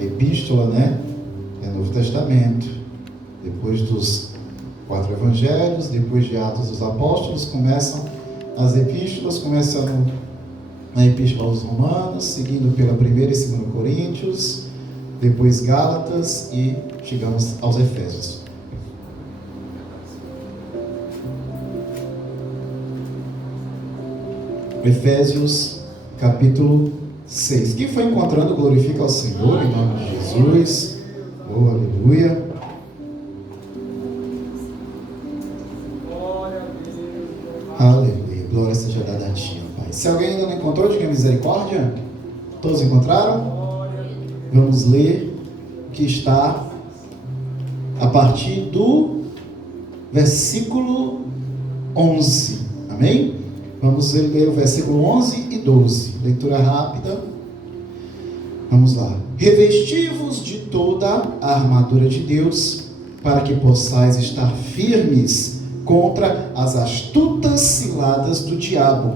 Epístola, né? É Novo Testamento. Depois dos 4 evangelhos, depois de Atos dos Apóstolos, começam as epístolas, começando na Epístola aos Romanos, seguindo pela 1ª e 2ª Coríntios, depois Gálatas e chegamos aos Efésios. Efésios, capítulo 6. Quem foi encontrando, glorifica ao Senhor, em nome de Jesus. Oh, aleluia. Aleluia. Glória seja dada a Ti, Pai. Se alguém ainda não encontrou, diga misericórdia. Todos encontraram? Vamos ler o que está a partir do versículo 11. Amém? Vamos ler o versículo 11 e 12. Leitura rápida. Vamos lá. Revesti-vos de toda a armadura de Deus, para que possais estar firmes contra as astutas ciladas do diabo.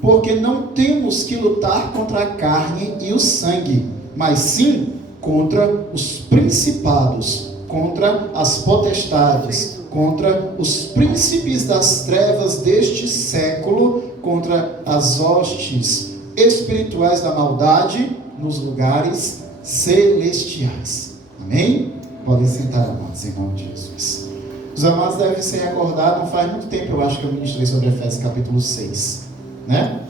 Porque não temos que lutar contra a carne e o sangue, mas sim contra os principados, contra as potestades, contra os príncipes das trevas deste século, contra as hostes espirituais da maldade nos lugares celestiais. Amém? Podem sentar, amados, em nome de Jesus. Os amados devem se recordar, não faz muito tempo, eu acho que eu ministrei sobre Efésios capítulo 6, né?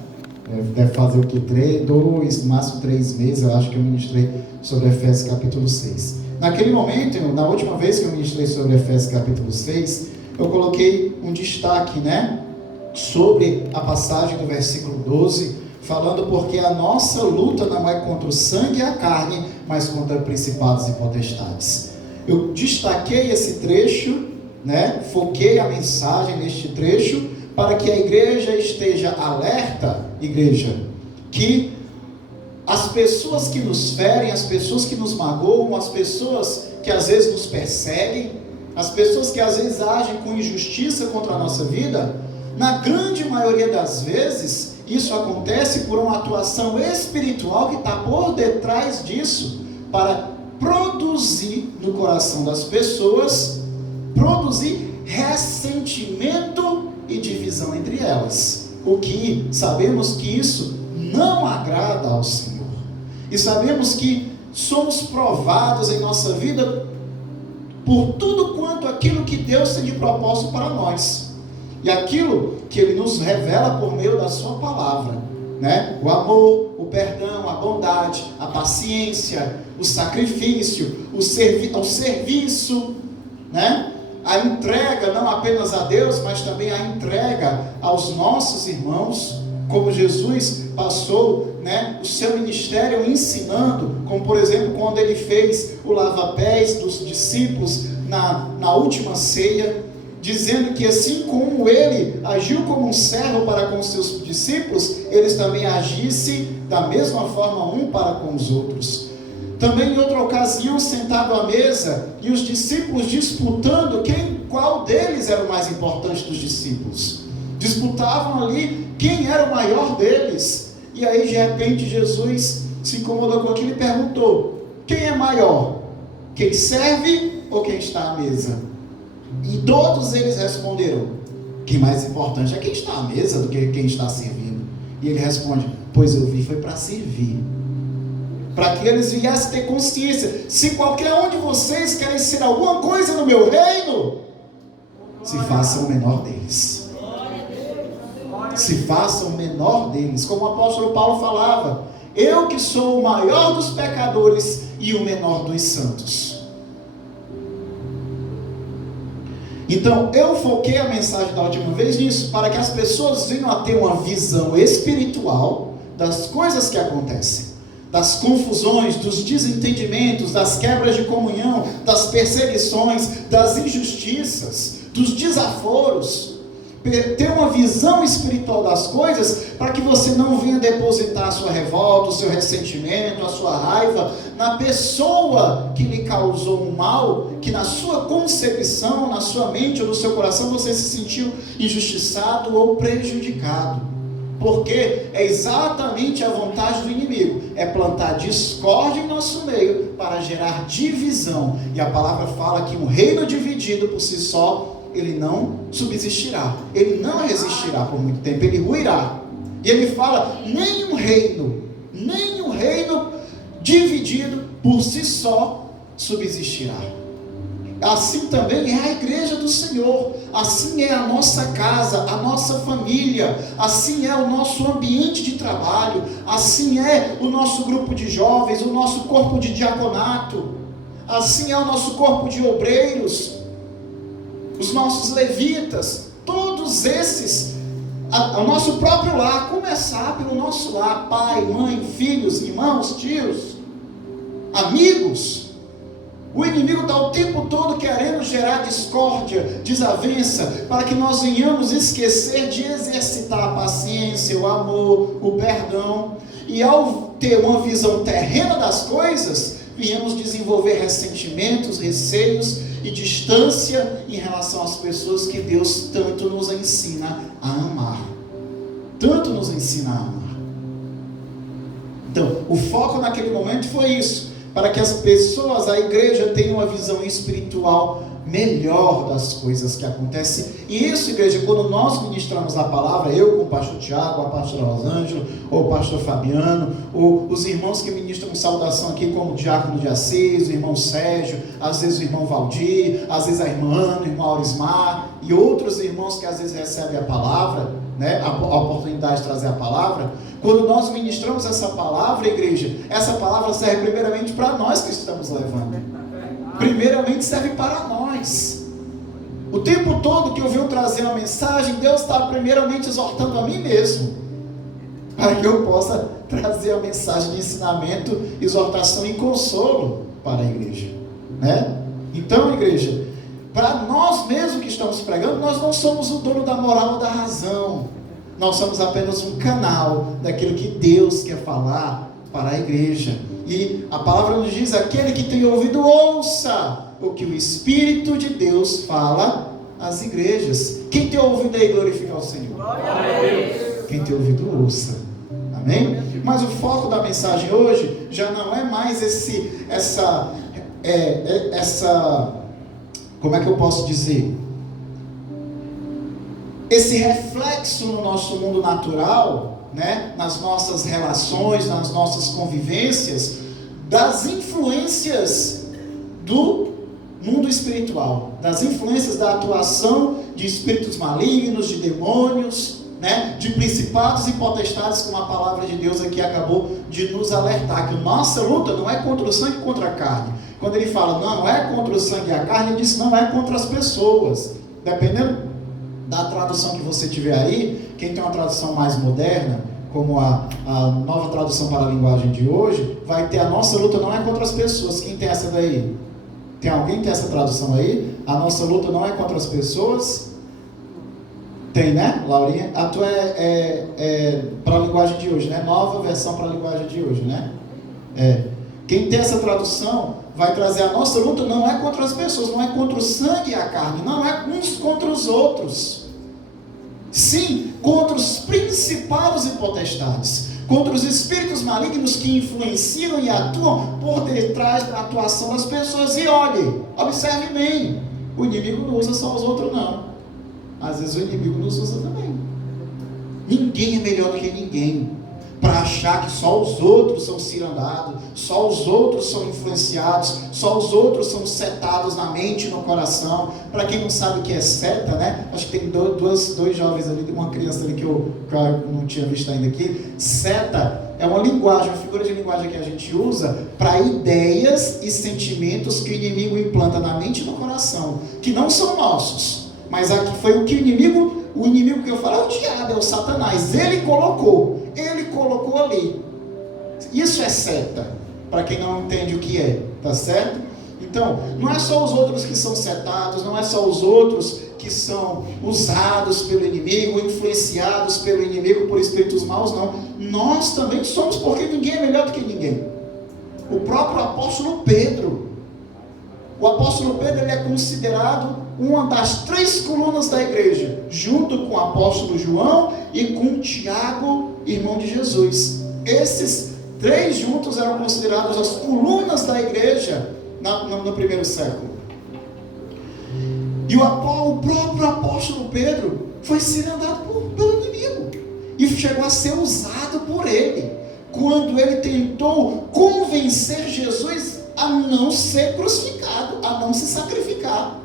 Deve fazer o que? 2, no máximo 3 meses, eu acho que eu ministrei sobre Efésios capítulo 6. Naquele momento, na última vez que eu ministrei sobre Efésios capítulo 6, eu coloquei um destaque, né, sobre a passagem do versículo 12, falando porque a nossa luta não é contra o sangue e a carne, mas contra principados e potestades. Eu destaquei esse trecho, né, foquei a mensagem neste trecho, para que a igreja esteja alerta, igreja, que as pessoas que nos ferem, as pessoas que nos magoam, as pessoas que às vezes nos perseguem, as pessoas que às vezes agem com injustiça contra a nossa vida, na grande maioria das vezes, isso acontece por uma atuação espiritual que está por detrás disso, para produzir no coração das pessoas, produzir ressentimento e divisão entre elas. O que sabemos que isso não agrada ao Senhor. E sabemos que somos provados em nossa vida por tudo quanto aquilo que Deus tem de propósito para nós. E aquilo que Ele nos revela por meio da Sua palavra, né? O amor, o perdão, a bondade, a paciência, o sacrifício, o serviço, né? A entrega não apenas a Deus, mas também a entrega aos nossos irmãos, como Jesus passou, né, o seu ministério ensinando, como por exemplo quando ele fez o lava-pés dos discípulos na última ceia, dizendo que assim como ele agiu como um servo para com os seus discípulos, eles também agissem da mesma forma um para com os outros. Também em outra ocasião, sentado à mesa, e os discípulos disputando qual deles era o mais importante dos discípulos. Disputavam ali quem era o maior deles. E aí de repente Jesus se incomodou com aquilo e perguntou: quem é maior? Quem serve ou quem está à mesa? E todos eles responderam: que mais importante é quem está à mesa do que quem está servindo. E ele responde: pois eu vim foi para servir, para que eles viessem ter consciência. Se qualquer um de vocês querem ser alguma coisa no meu reino, se façam o menor deles. Se façam o menor deles. Como o apóstolo Paulo falava: eu que sou o maior dos pecadores e o menor dos santos. Então, eu foquei a mensagem da última vez nisso, para que as pessoas venham a ter uma visão espiritual das coisas que acontecem, das confusões, dos desentendimentos, das quebras de comunhão, das perseguições, das injustiças, dos desaforos. Ter uma visão espiritual das coisas, para que você não venha depositar a sua revolta, o seu ressentimento, a sua raiva na pessoa que lhe causou um mal, que na sua concepção, na sua mente ou no seu coração você se sentiu injustiçado ou prejudicado. Porque é exatamente a vontade do inimigo, é plantar discórdia em nosso meio para gerar divisão. E a palavra fala que um reino dividido por si só, ele não subsistirá, ele não resistirá por muito tempo, ele ruirá. E ele fala, nenhum reino dividido por si só subsistirá. Assim também é a igreja do Senhor, assim é a nossa casa, a nossa família, assim é o nosso ambiente de trabalho, assim é o nosso grupo de jovens, o nosso corpo de diaconato, assim é o nosso corpo de obreiros, os nossos levitas, todos esses, o nosso próprio lar, começar pelo nosso lar, pai, mãe, filhos, irmãos, tios, amigos. O inimigo está o tempo todo querendo gerar discórdia, desavença, para que nós venhamos esquecer de exercitar a paciência, o amor, o perdão, e ao ter uma visão terrena das coisas, venhamos desenvolver ressentimentos, receios e distância em relação às pessoas que Deus tanto nos ensina a amar. Tanto nos ensina a amar. Então, o foco naquele momento foi isso, para que as pessoas, a igreja, tenham uma visão espiritual melhor das coisas que acontecem. E isso, igreja, quando nós ministramos a palavra, eu com o pastor Tiago, a pastora Rosângela, ou o pastor Fabiano, ou os irmãos que ministram saudação aqui, como o diácono de Assis, o irmão Sérgio, às vezes o irmão Valdir, às vezes a irmã Ana, o irmão Aurismar, e outros irmãos que às vezes recebem a palavra, né, a oportunidade de trazer a palavra. Quando nós ministramos essa palavra, igreja, essa palavra serve primeiramente para nós que estamos levando. Primeiramente serve para nós. O tempo todo que eu venho trazer uma mensagem, Deus está primeiramente exortando a mim mesmo, para que eu possa trazer a mensagem de ensinamento, exortação e consolo para a igreja, né? Então, igreja, para nós mesmos que estamos pregando, nós não somos o dono da moral ou da razão. Nós somos apenas um canal daquilo que Deus quer falar para a igreja. E a palavra nos diz, aquele que tem ouvido, ouça o que o Espírito de Deus fala às igrejas. Quem tem ouvido aí, glorifica ao Senhor. Glória a Deus. Quem tem ouvido, ouça. Amém? Mas o foco da mensagem hoje já não é mais essa, como é que eu posso dizer? Esse reflexo no nosso mundo natural, né, nas nossas relações, nas nossas convivências, das influências do mundo espiritual, das influências da atuação de espíritos malignos, de demônios, né, de principados e potestades, como a palavra de Deus aqui acabou de nos alertar, que a nossa luta não é contra o sangue e contra a carne. Quando ele fala, não é contra o sangue e a carne, ele diz, não é contra as pessoas. Dependendo da tradução que você tiver aí, quem tem uma tradução mais moderna, como a nova tradução para a linguagem de hoje, vai ter a nossa luta não é contra as pessoas. Quem tem essa daí? Tem alguém que tem essa tradução aí? A nossa luta não é contra as pessoas? Tem, né, Laurinha? A tua é para a linguagem de hoje, né? Nova versão para a linguagem de hoje, né? Quem tem essa tradução vai trazer a nossa luta não é contra as pessoas, não é contra o sangue e a carne, não é uns contra os outros. Sim, contra os principados e potestades, contra os espíritos malignos que influenciam e atuam por detrás da atuação das pessoas. E olhe, observe bem, o inimigo não usa só os outros não, às vezes o inimigo nos usa também. Ninguém é melhor do que ninguém, para achar que só os outros são cirandados, só os outros são influenciados, só os outros são setados na mente e no coração. Para quem não sabe o que é seta, né? Acho que tem dois jovens ali, uma criança ali que eu não tinha visto ainda aqui. Seta é uma linguagem, uma figura de linguagem que a gente usa para ideias e sentimentos que o inimigo implanta na mente e no coração, que não são nossos, mas aqui foi o que o inimigo que eu falo é o diabo, é o Satanás. Ele colocou ali. Isso é seta, para quem não entende o que é, tá certo? Então, não é só os outros que são setados, não é só os outros que são usados pelo inimigo, influenciados pelo inimigo por espíritos maus, não. Nós também somos, porque ninguém é melhor do que ninguém. O próprio apóstolo Pedro, o apóstolo Pedro ele é considerado uma das 3 colunas da igreja, junto com o apóstolo João e com Tiago, irmão de Jesus. Esses 3 juntos eram considerados as colunas da igreja no primeiro século. E o próprio apóstolo Pedro foi cirandado pelo inimigo e chegou a ser usado por ele, quando ele tentou convencer Jesus a não ser crucificado, a não se sacrificar.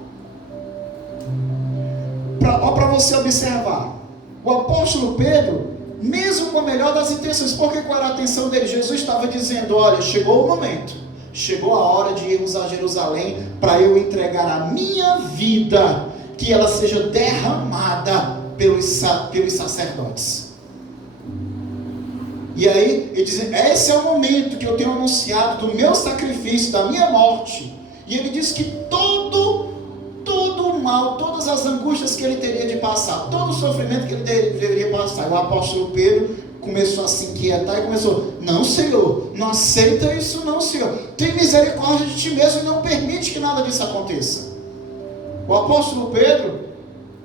Para você observar, o apóstolo Pedro, mesmo com a melhor das intenções, porque qual era a atenção dele? Jesus estava dizendo: olha, chegou o momento, chegou a hora de irmos a Jerusalém para eu entregar a minha vida, que ela seja derramada pelos sacerdotes. E aí ele diz: esse é o momento que eu tenho anunciado do meu sacrifício, da minha morte. E ele diz que todo o mal, todas as angústias que ele teria de passar, todo o sofrimento que ele deveria passar. O apóstolo Pedro começou a se inquietar e começou: não, Senhor, não aceita isso não, Senhor, tem misericórdia de ti mesmo e não permite que nada disso aconteça. O apóstolo Pedro,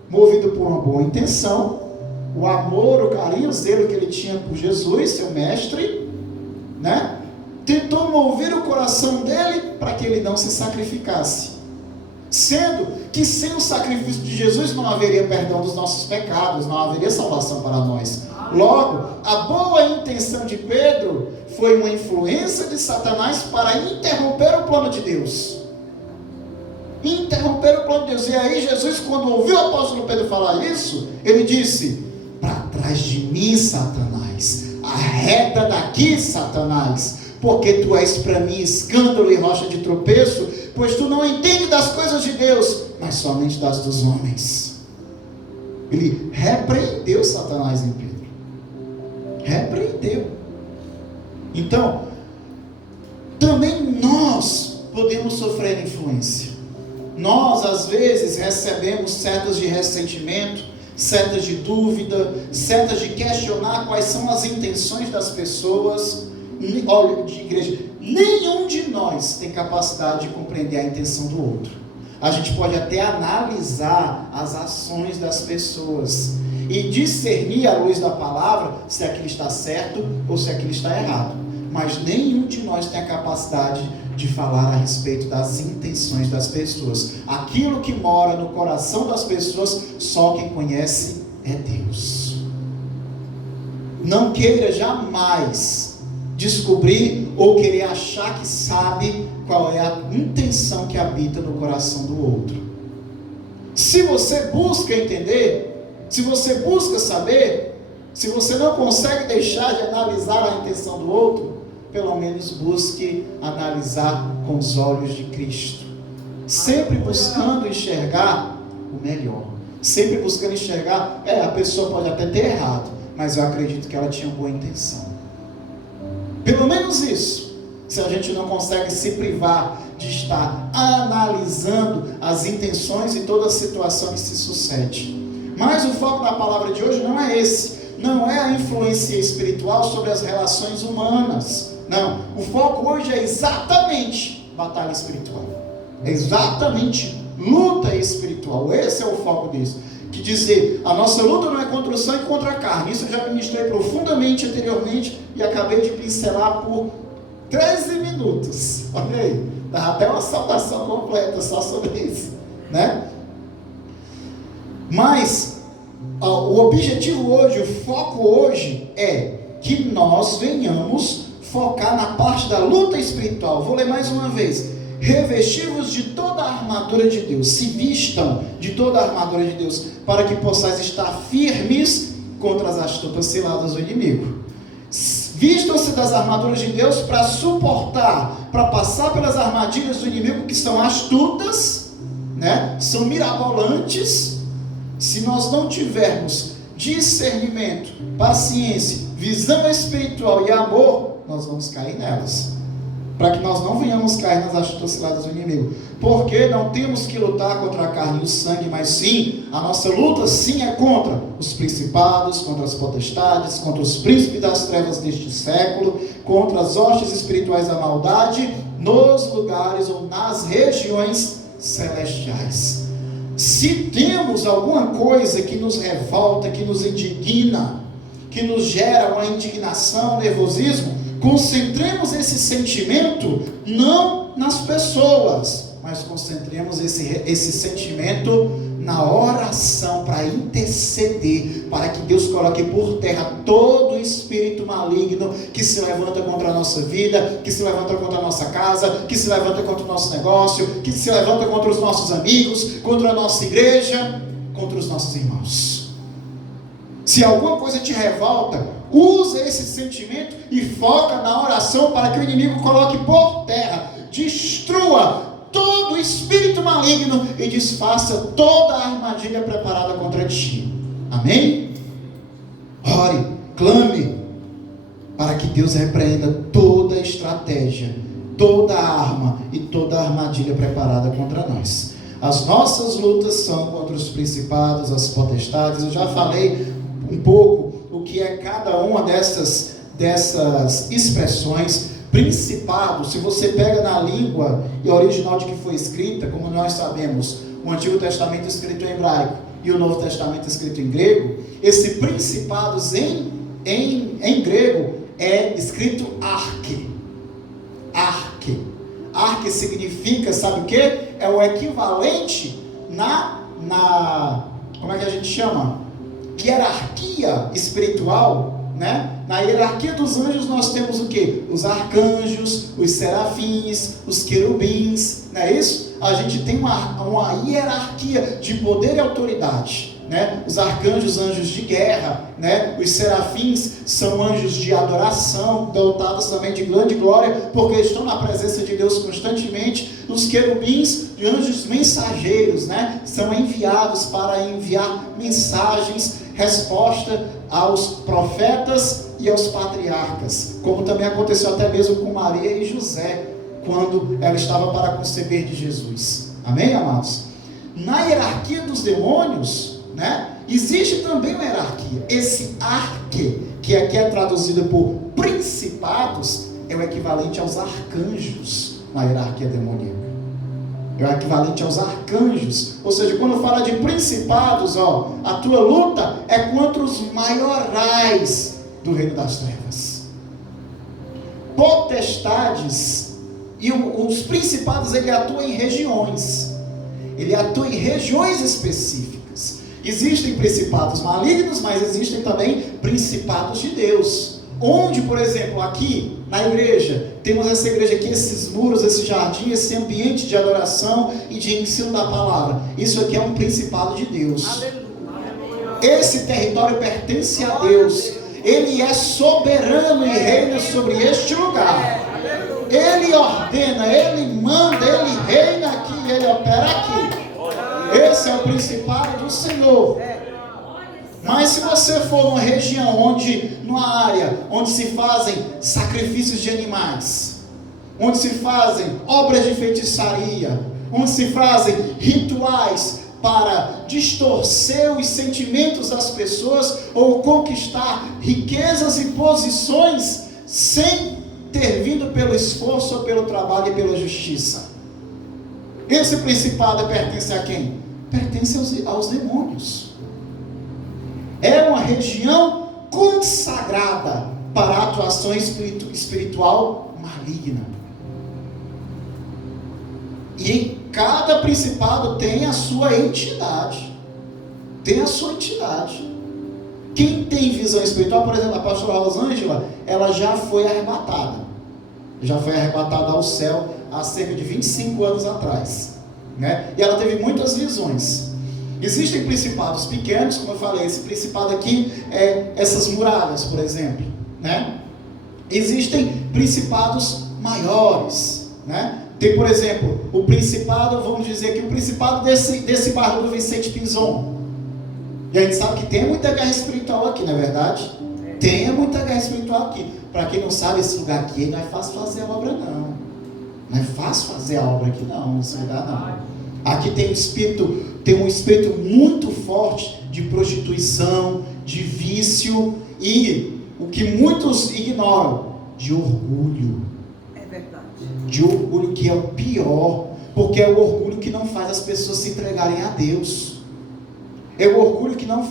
movido por uma boa intenção, o amor, o carinho, o zelo que ele tinha por Jesus, seu mestre, né, tentou mover o coração dele para que ele não se sacrificasse, sendo que sem o sacrifício de Jesus não haveria perdão dos nossos pecados, não haveria salvação para nós. Logo, a boa intenção de Pedro foi uma influência de Satanás para interromper o plano de Deus. Interromper o plano de Deus. E aí Jesus, quando ouviu o apóstolo Pedro falar isso, ele disse: para trás de mim, Satanás, arreda daqui, Satanás, porque tu és para mim escândalo e rocha de tropeço, pois tu não entendes das coisas de Deus, mas somente das dos homens. Ele repreendeu Satanás em Pedro. Repreendeu. Então, também nós podemos sofrer influência. Nós, às vezes, recebemos setas de ressentimento, setas de dúvida, setas de questionar quais são as intenções das pessoas. Olha, de igreja, nenhum de nós tem capacidade de compreender a intenção do outro. A gente pode até analisar as ações das pessoas e discernir à luz da palavra se aquilo está certo ou se aquilo está errado, mas nenhum de nós tem a capacidade de falar a respeito das intenções das pessoas. Aquilo que mora no coração das pessoas, só quem conhece é Deus. Não queira jamais descobrir ou querer achar que sabe qual é a intenção que habita no coração do outro. Se você busca entender, se você busca saber, se você não consegue deixar de analisar a intenção do outro, pelo menos busque analisar com os olhos de Cristo, sempre buscando enxergar o melhor, sempre buscando enxergar, a pessoa pode até ter errado, mas eu acredito que ela tinha boa intenção. Pelo menos isso. Se a gente não consegue se privar de estar analisando as intenções e toda a situação que se sucede. Mas o foco da palavra de hoje não é esse. Não é a influência espiritual sobre as relações humanas. Não. O foco hoje é exatamente batalha espiritual. É exatamente luta espiritual. Esse é o foco disso. Que dizer, a nossa luta não é contra o sangue e contra a carne. Isso eu já ministrei profundamente anteriormente e acabei de pincelar por 13 minutos. Olha aí, dá até uma saudação completa só sobre isso, né? Mas o objetivo hoje, o foco hoje é que nós venhamos focar na parte da luta espiritual. Vou ler mais uma vez. Revestivos de toda a armadura de Deus, se vistam de toda a armadura de Deus, para que possais estar firmes contra as astutas ciladas do inimigo. Vistam-se das armaduras de Deus para suportar, para passar pelas armadilhas do inimigo, que são astutas, né? São mirabolantes. Se nós não tivermos discernimento, paciência, visão espiritual e amor, nós vamos cair nelas. para que nós não venhamos cair nas astutas ciladas do inimigo. Porque não temos que lutar contra a carne e o sangue, mas sim, a nossa luta sim é contra os principados, contra as potestades, contra os príncipes das trevas deste século, contra as hostes espirituais da maldade, nos lugares ou nas regiões celestiais. Se temos alguma coisa que nos revolta, que nos indigna, que nos gera uma indignação, nervosismo, concentremos esse sentimento não nas pessoas, mas concentremos esse sentimento na oração, para interceder, para que Deus coloque por terra todo espírito maligno que se levanta contra a nossa vida, que se levanta contra a nossa casa, que se levanta contra o nosso negócio, que se levanta contra os nossos amigos, contra a nossa igreja, contra os nossos irmãos. Se alguma coisa te revolta, usa esse sentimento e foca na oração para que o inimigo coloque por terra, destrua todo o espírito maligno e desfaça toda a armadilha preparada contra ti. Amém? Ore, clame, para que Deus repreenda toda a estratégia, toda a arma e toda a armadilha preparada contra nós. As nossas lutas são contra os principados, as potestades. Eu já falei um pouco o que é cada uma dessas expressões. Principado, se você pega na língua e original de que foi escrita, como nós sabemos, o Antigo Testamento escrito em hebraico e o Novo Testamento escrito em grego, esse principados em grego é escrito arque. Arque significa, sabe o que? É o equivalente como é que a gente chama? Hierarquia espiritual, né? Na hierarquia dos anjos nós temos o que? Os arcanjos, os serafins, os querubins, não é isso? A gente tem uma hierarquia de poder e autoridade, né? Os arcanjos, anjos de guerra, né? Os serafins são anjos de adoração, dotados também de grande glória, porque estão na presença de Deus constantemente. Os querubins, anjos mensageiros, né? São enviados para enviar mensagens, resposta aos profetas e aos patriarcas, como também aconteceu até mesmo com Maria e José, quando ela estava para conceber de Jesus. Amém, amados? Na hierarquia dos demônios, né, existe também uma hierarquia. Esse arque, que aqui é traduzido por principados, é o equivalente aos arcanjos na hierarquia demoníaca. É o equivalente aos arcanjos. Ou seja, quando fala de principados, a tua luta é contra os maiorais do reino das trevas. Potestades e os principados, ele atua em regiões. Ele atua em regiões específicas. Existem principados malignos, mas existem também principados de Deus. Onde, por exemplo, aqui na igreja, temos essa igreja aqui, esses muros, esse jardim, esse ambiente de adoração e de ensino da palavra. Isso aqui é um principado de Deus. Esse território pertence a Deus. Ele é soberano e reina sobre este lugar. Ele ordena, ele manda, ele reina aqui, ele opera aqui. Esse é o principado do Senhor. Mas se você for numa região numa área onde se fazem sacrifícios de animais, onde se fazem obras de feitiçaria, onde se fazem rituais para distorcer os sentimentos das pessoas ou conquistar riquezas e posições sem ter vindo pelo esforço ou pelo trabalho e pela justiça, esse principado pertence a quem? Pertence aos demônios. É uma região consagrada para a atuação espiritual maligna. E cada principado tem a sua entidade. Tem a sua entidade. Quem tem visão espiritual, por exemplo, a pastora Rosângela, ela já foi arrebatada. Já foi arrebatada ao céu há cerca de 25 anos atrás, né? E ela teve muitas visões. Existem principados pequenos, como eu falei, esse principado aqui é essas muralhas, por exemplo, né? Existem principados maiores, né? Tem, por exemplo, o principado, vamos dizer que o principado desse bairro do Vicente Pinzon. E a gente sabe que tem muita guerra espiritual aqui, não é verdade? Tem muita guerra espiritual aqui. Para quem não sabe, esse lugar aqui não é fácil fazer a obra, não. Não é fácil fazer a obra aqui não, nesse lugar não. Aqui tem um espírito muito forte de prostituição, de vício e o que muitos ignoram, de orgulho. É verdade. De orgulho, que é o pior, porque é o orgulho que não faz as pessoas se entregarem a Deus. É o orgulho que não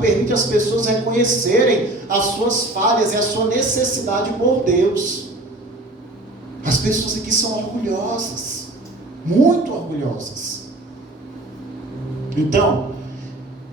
permite as pessoas reconhecerem as suas falhas e a sua necessidade por Deus. As pessoas aqui são orgulhosas, muito orgulhosas. Então,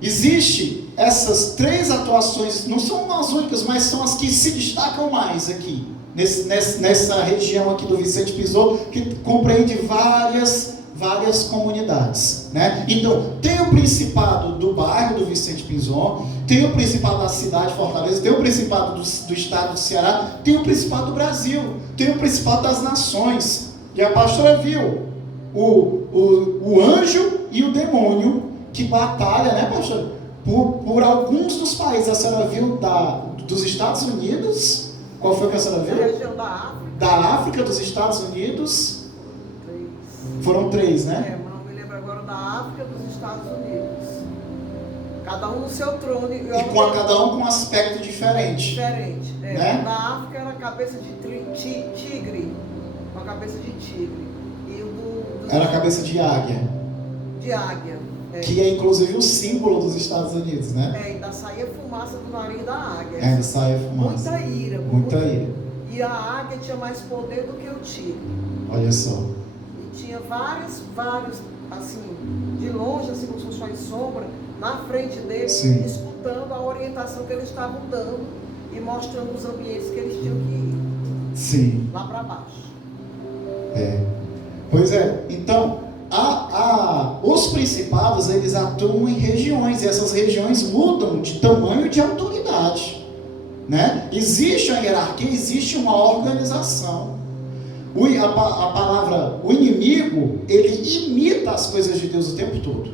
existe essas 3 atuações, não são as únicas, mas são as que se destacam mais aqui, nessa região aqui do Vicente Pinzon, que compreende várias comunidades, né? Então, tem o principado do bairro do Vicente Pinzon, tem o principado da cidade de Fortaleza, tem o principado do estado do Ceará, tem o principado do Brasil, tem o principado das nações. E a pastora viu o anjo e o demônio que batalha, né, pastora? Por alguns dos países. A senhora viu dos Estados Unidos? Qual foi que a senhora viu? Da região da África. Da África, dos Estados Unidos. 3. Foram 3, né? Não me lembro agora da África, dos Estados Unidos. Cada um no seu trono. E cada um com um aspecto diferente. Diferente. Né? Da África era a cabeça de tigre. Com a cabeça de tigre. E o era a cabeça de águia. De águia. Que é inclusive o símbolo dos Estados Unidos, né? Ainda saía fumaça do nariz da águia. Ainda saía fumaça. Muita ira. Muita ira. E a águia tinha mais poder do que o tigre. Olha só. E tinha vários, assim, de longe, assim, como se fosse uma sombra, na frente deles, Sim. escutando a orientação que eles estavam dando e mostrando os ambientes que eles tinham que ir. Sim. Lá para baixo. Pois é, então, os principados, eles atuam em regiões, e essas regiões mudam de tamanho e de autoridade, né? Existe uma hierarquia, existe uma organização. A palavra, o inimigo, ele imita as coisas de Deus o tempo todo.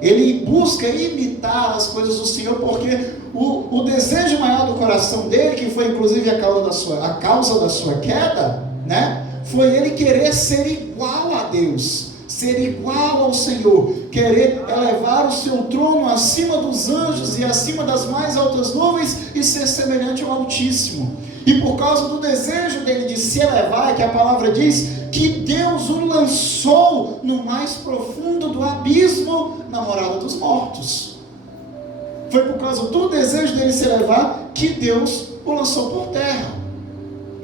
Ele busca imitar as coisas do Senhor, porque o desejo maior do coração dele, que foi inclusive a causa da sua queda, né? Foi ele querer ser igual a Deus, ser igual ao Senhor, querer elevar o seu trono acima dos anjos e acima das mais altas nuvens e ser semelhante ao Altíssimo. E por causa do desejo dele de se elevar, que a palavra diz que Deus o lançou no mais profundo do abismo, na morada dos mortos. Foi por causa do desejo dele se elevar que Deus o lançou por terra.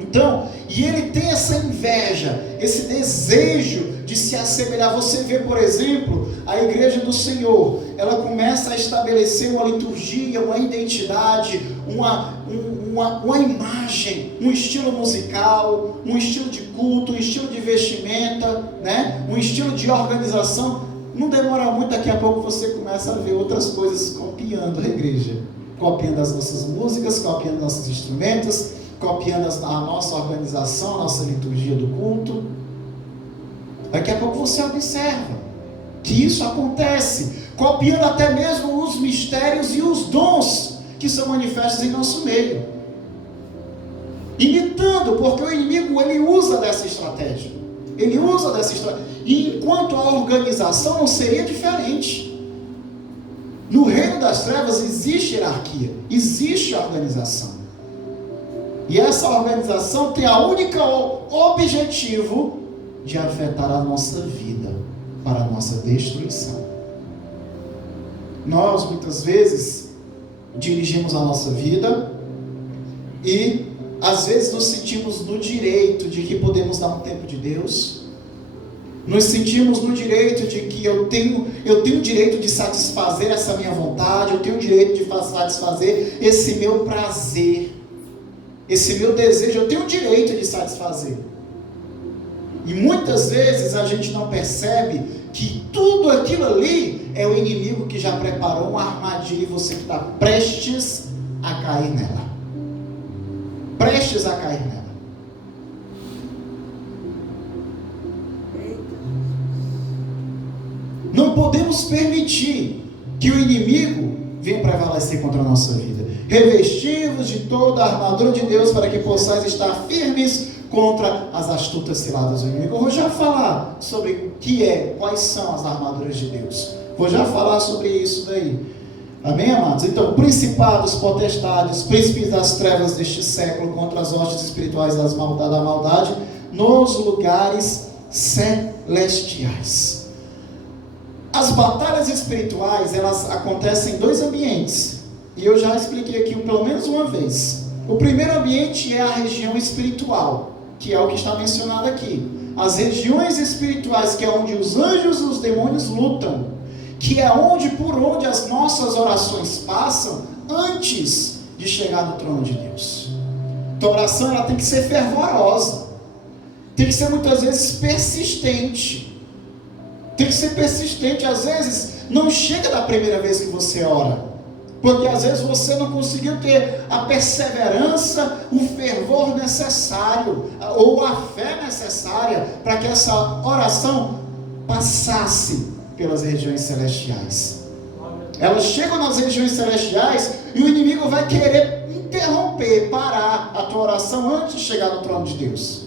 Então, e ele tem essa inveja, esse desejo de se assemelhar. Você vê, por exemplo, a igreja do Senhor, ela começa a estabelecer uma liturgia, uma identidade, uma imagem, um estilo musical, um estilo de culto, um estilo de vestimenta, né? Um estilo de organização. Não demora muito, daqui a pouco você começa a ver outras coisas copiando a igreja, copiando as nossas músicas, copiando nossos instrumentos, copiando a nossa organização, a nossa liturgia do culto. Daqui a pouco você observa que isso acontece, copiando até mesmo os mistérios e os dons que são manifestos em nosso meio, imitando, porque o inimigo ele usa dessa estratégia, e enquanto a organização não seria diferente. No reino das trevas existe hierarquia, existe organização. E essa organização tem a única objetivo de afetar a nossa vida para a nossa destruição. Nós muitas vezes dirigimos a nossa vida e às vezes nos sentimos no direito de que podemos dar um tempo de Deus. Nos sentimos no direito de que eu tenho o direito de satisfazer essa minha vontade, eu tenho o direito de satisfazer esse meu prazer. Esse meu desejo, eu tenho o direito de satisfazer. E muitas vezes a gente não percebe que tudo aquilo ali é o inimigo que já preparou uma armadilha e você que está prestes a cair nela. Prestes a cair nela. Não podemos permitir que o inimigo venha prevalecer contra a nossa vida. Revestivos de toda a armadura de Deus para que possais estar firmes contra as astutas ciladas do inimigo. Eu vou já falar sobre o que quais são as armaduras de Deus. Vou já falar sobre isso daí. Amém, amados? Então, principados, potestades, príncipes das trevas deste século contra as hostes espirituais da maldade nos lugares celestiais. As batalhas espirituais, elas acontecem em dois ambientes. E eu já expliquei aqui pelo menos uma vez. O primeiro ambiente é a região espiritual, que é o que está mencionado aqui. As regiões espirituais, que é onde os anjos e os demônios lutam, que é por onde as nossas orações passam antes de chegar no trono de Deus. Então a oração ela tem que ser fervorosa, tem que ser muitas vezes persistente, tem que ser persistente. Às vezes não chega da primeira vez que você ora, porque às vezes você não conseguiu ter a perseverança, o fervor necessário, ou a fé necessária, para que essa oração passasse pelas regiões celestiais. Elas chegam nas regiões celestiais e o inimigo vai querer interromper, parar a tua oração antes de chegar no trono de Deus.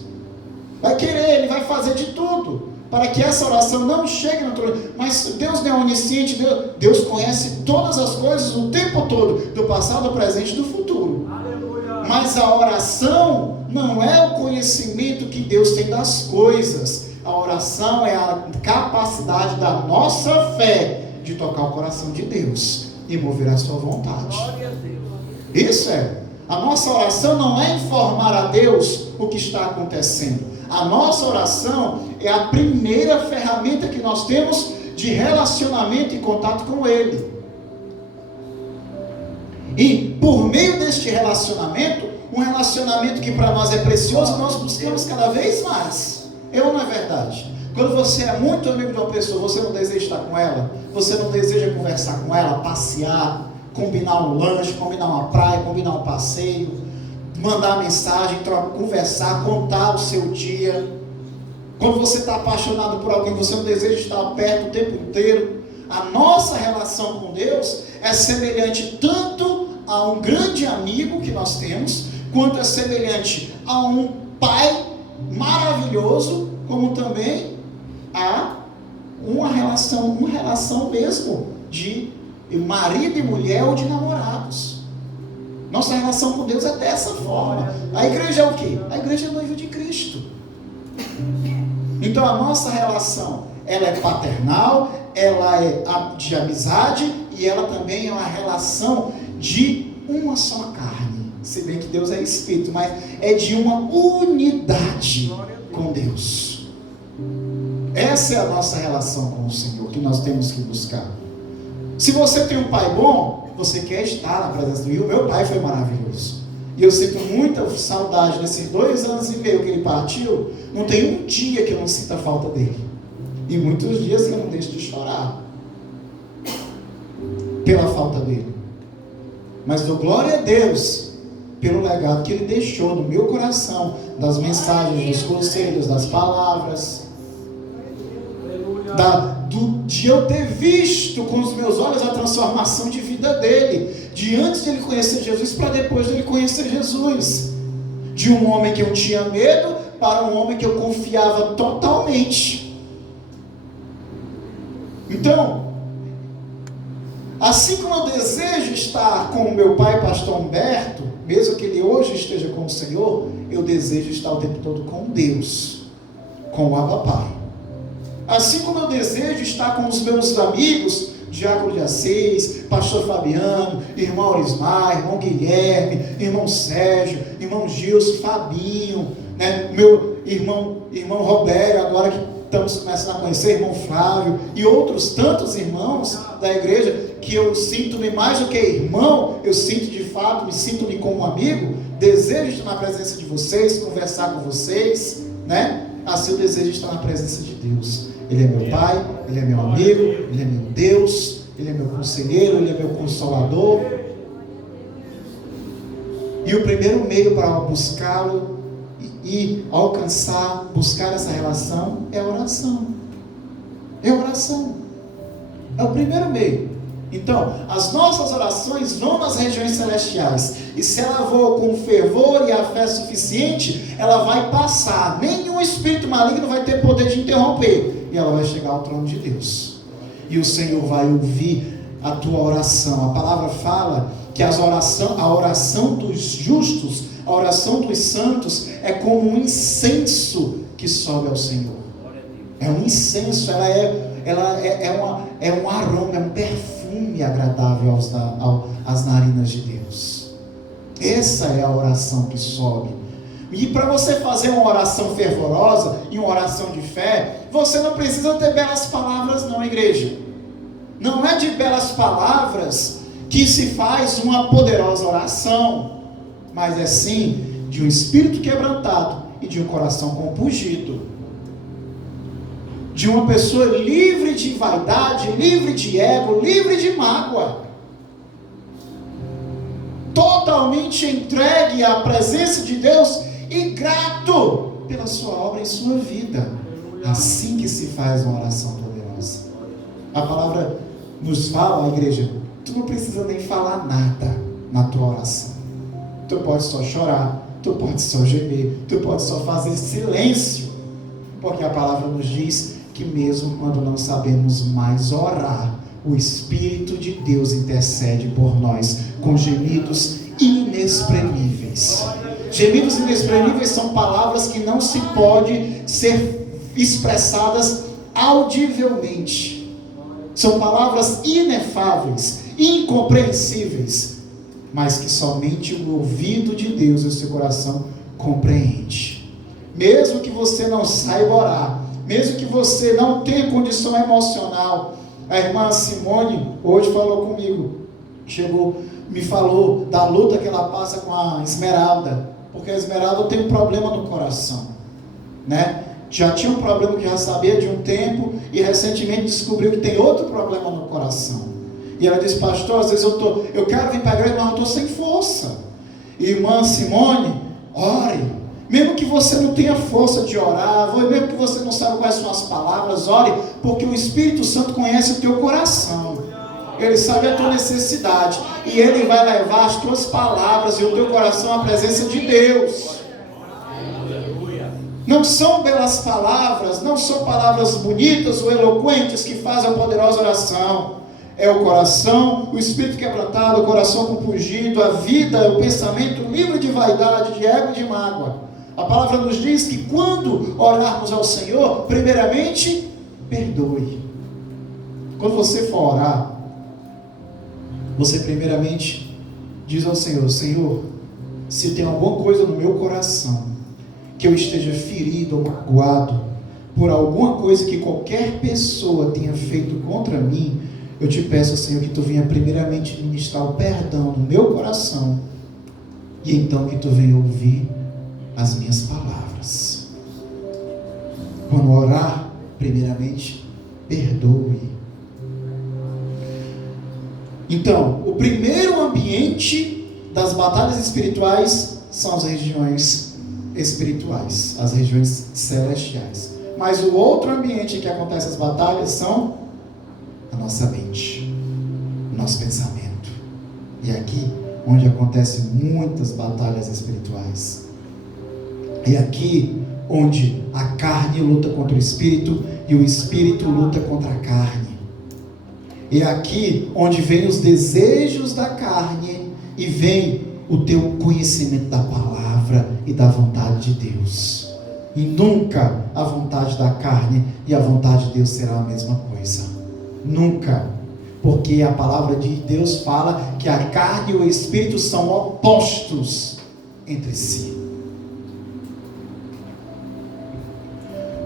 Vai querer, ele vai fazer de tudo para que essa oração não chegue no trono. Mas Deus não é onisciente, Deus conhece todas as coisas o tempo todo, do passado, do presente e do futuro. Aleluia. Mas a oração não é o conhecimento que Deus tem das coisas. A oração é a capacidade da nossa fé de tocar o coração de Deus e mover a sua vontade. Isso é. A nossa oração não é informar a Deus o que está acontecendo. A nossa oração é a primeira ferramenta que nós temos de relacionamento e contato com Ele. E por meio deste relacionamento, um relacionamento que para nós é precioso, nós buscamos cada vez mais. Ou não é verdade? Quando você é muito amigo de uma pessoa, você não deseja estar com ela, você não deseja conversar com ela, passear, combinar um lanche, combinar uma praia, combinar um passeio, mandar mensagem, conversar, contar o seu dia. Quando você está apaixonado por alguém, você não deseja estar perto o tempo inteiro. A nossa relação com Deus é semelhante tanto a um grande amigo que nós temos, quanto é semelhante a um pai maravilhoso, como também a uma relação mesmo de marido e mulher ou de namorados. Nossa relação com Deus é dessa forma. A igreja é o quê? A igreja é noiva de Cristo. Então a nossa relação, ela é paternal, ela é de amizade e ela também é uma relação de uma só carne. Se bem que Deus é Espírito, mas é de uma unidade com Deus. Essa é a nossa relação com o Senhor que nós temos que buscar. Se você tem um pai bom, você quer estar na presença dele. E o meu pai foi maravilhoso. E eu sinto muita saudade nesses 2 anos e meio que ele partiu. Não tem um dia que eu não sinta falta dele. E muitos dias que eu não deixo de chorar pela falta dele. Mas dou glória a Deus pelo legado que ele deixou no meu coração, das mensagens, dos conselhos, das palavras, de eu ter visto com os meus olhos a transformação de vida dele, de antes de ele conhecer Jesus para depois de ele conhecer Jesus, de um homem que eu tinha medo para um homem que eu confiava totalmente. Então, assim como eu desejo estar com o meu pai, pastor Humberto, mesmo que ele hoje esteja com o Senhor, eu desejo estar o tempo todo com Deus, com o Abba Pai. Assim como eu desejo estar com os meus amigos, Diácono de Assis, pastor Fabiano, irmão Orismar, irmão Guilherme, irmão Sérgio, irmão Gilson, Fabinho, né? Meu irmão Roberto, agora que estamos começando a conhecer, irmão Flávio, e outros tantos irmãos da igreja, que eu sinto-me mais do que irmão, eu sinto de fato, me sinto-me como um amigo, desejo estar na presença de vocês, conversar com vocês, né? Assim eu desejo estar na presença de Deus. Ele é meu pai, ele é meu amigo, ele é meu Deus, ele é meu conselheiro, ele é meu consolador. E o primeiro meio para buscá-lo e alcançar, buscar essa relação é a oração. É a oração. É o primeiro meio. Então, as nossas orações vão nas regiões celestiais, e se ela voa com fervor e a fé suficiente, ela vai passar, nenhum espírito maligno vai ter poder de interromper, e ela vai chegar ao trono de Deus, e o Senhor vai ouvir a tua oração. A palavra fala que a oração dos justos, a oração dos santos, é como um incenso que sobe ao Senhor. É um incenso, é um aroma, é um perfume agradável às narinas de Deus. Essa é a oração que sobe. E para você fazer uma oração fervorosa e uma oração de fé, você não precisa ter belas palavras não, igreja. Não é de belas palavras que se faz uma poderosa oração, mas é sim de um espírito quebrantado e de um coração compungido, de uma pessoa livre de vaidade, livre de ego, livre de mágoa, totalmente entregue à presença de Deus e grato pela sua obra em sua vida. Assim que se faz uma oração poderosa. A palavra nos fala, a igreja, tu não precisa nem falar nada na tua oração. Tu pode só chorar, tu pode só gemer, tu pode só fazer silêncio, porque a palavra nos diz que mesmo quando não sabemos mais orar, o Espírito de Deus intercede por nós com gemidos inexprimíveis. Gemidos inexprimíveis são palavras que não se pode ser expressadas audivelmente. São palavras inefáveis, incompreensíveis, mas que somente o ouvido de Deus e o seu coração compreende. Mesmo que você não saiba orar, mesmo que você não tenha condição emocional, a irmã Simone hoje falou comigo, chegou, me falou da luta que ela passa com a Esmeralda, porque a Esmeralda tem um problema no coração, né? Já tinha um problema que já sabia de um tempo, e recentemente descobriu que tem outro problema no coração. E ela disse: pastor, às vezes eu quero vir para a igreja, mas eu estou sem força. Irmã Simone, ore. Mesmo que você não tenha força de orar, mesmo que você não saiba quais são as palavras, ore, porque o Espírito Santo conhece o teu coração. Ele sabe a tua necessidade, e Ele vai levar as tuas palavras e o teu coração à presença de Deus. Não são belas palavras, não são palavras bonitas ou eloquentes que fazem a poderosa oração. É o coração, o espírito quebrantado, o coração compungido, a vida, o pensamento livre de vaidade, de ego e de mágoa. A palavra nos diz que quando orarmos ao Senhor, primeiramente, perdoe. Quando você for orar, você primeiramente diz ao Senhor: Senhor, se tem alguma coisa no meu coração que eu esteja ferido ou magoado por alguma coisa que qualquer pessoa tenha feito contra mim, eu te peço, Senhor, que tu venha primeiramente ministrar o perdão no meu coração, e então que tu venha ouvir as minhas palavras. Quando orar, primeiramente, perdoe. Então, o primeiro ambiente das batalhas espirituais são as regiões espirituais, as regiões celestiais. Mas o outro ambiente em que acontecem as batalhas são a nossa mente, o nosso pensamento. E é aqui onde acontecem muitas batalhas espirituais. É aqui onde a carne luta contra o espírito e o espírito luta contra a carne. É aqui onde vem os desejos da carne e vem o teu conhecimento da palavra e da vontade de Deus. E nunca a vontade da carne e a vontade de Deus será a mesma coisa. Nunca. Porque a palavra de Deus fala que a carne e o espírito são opostos entre si.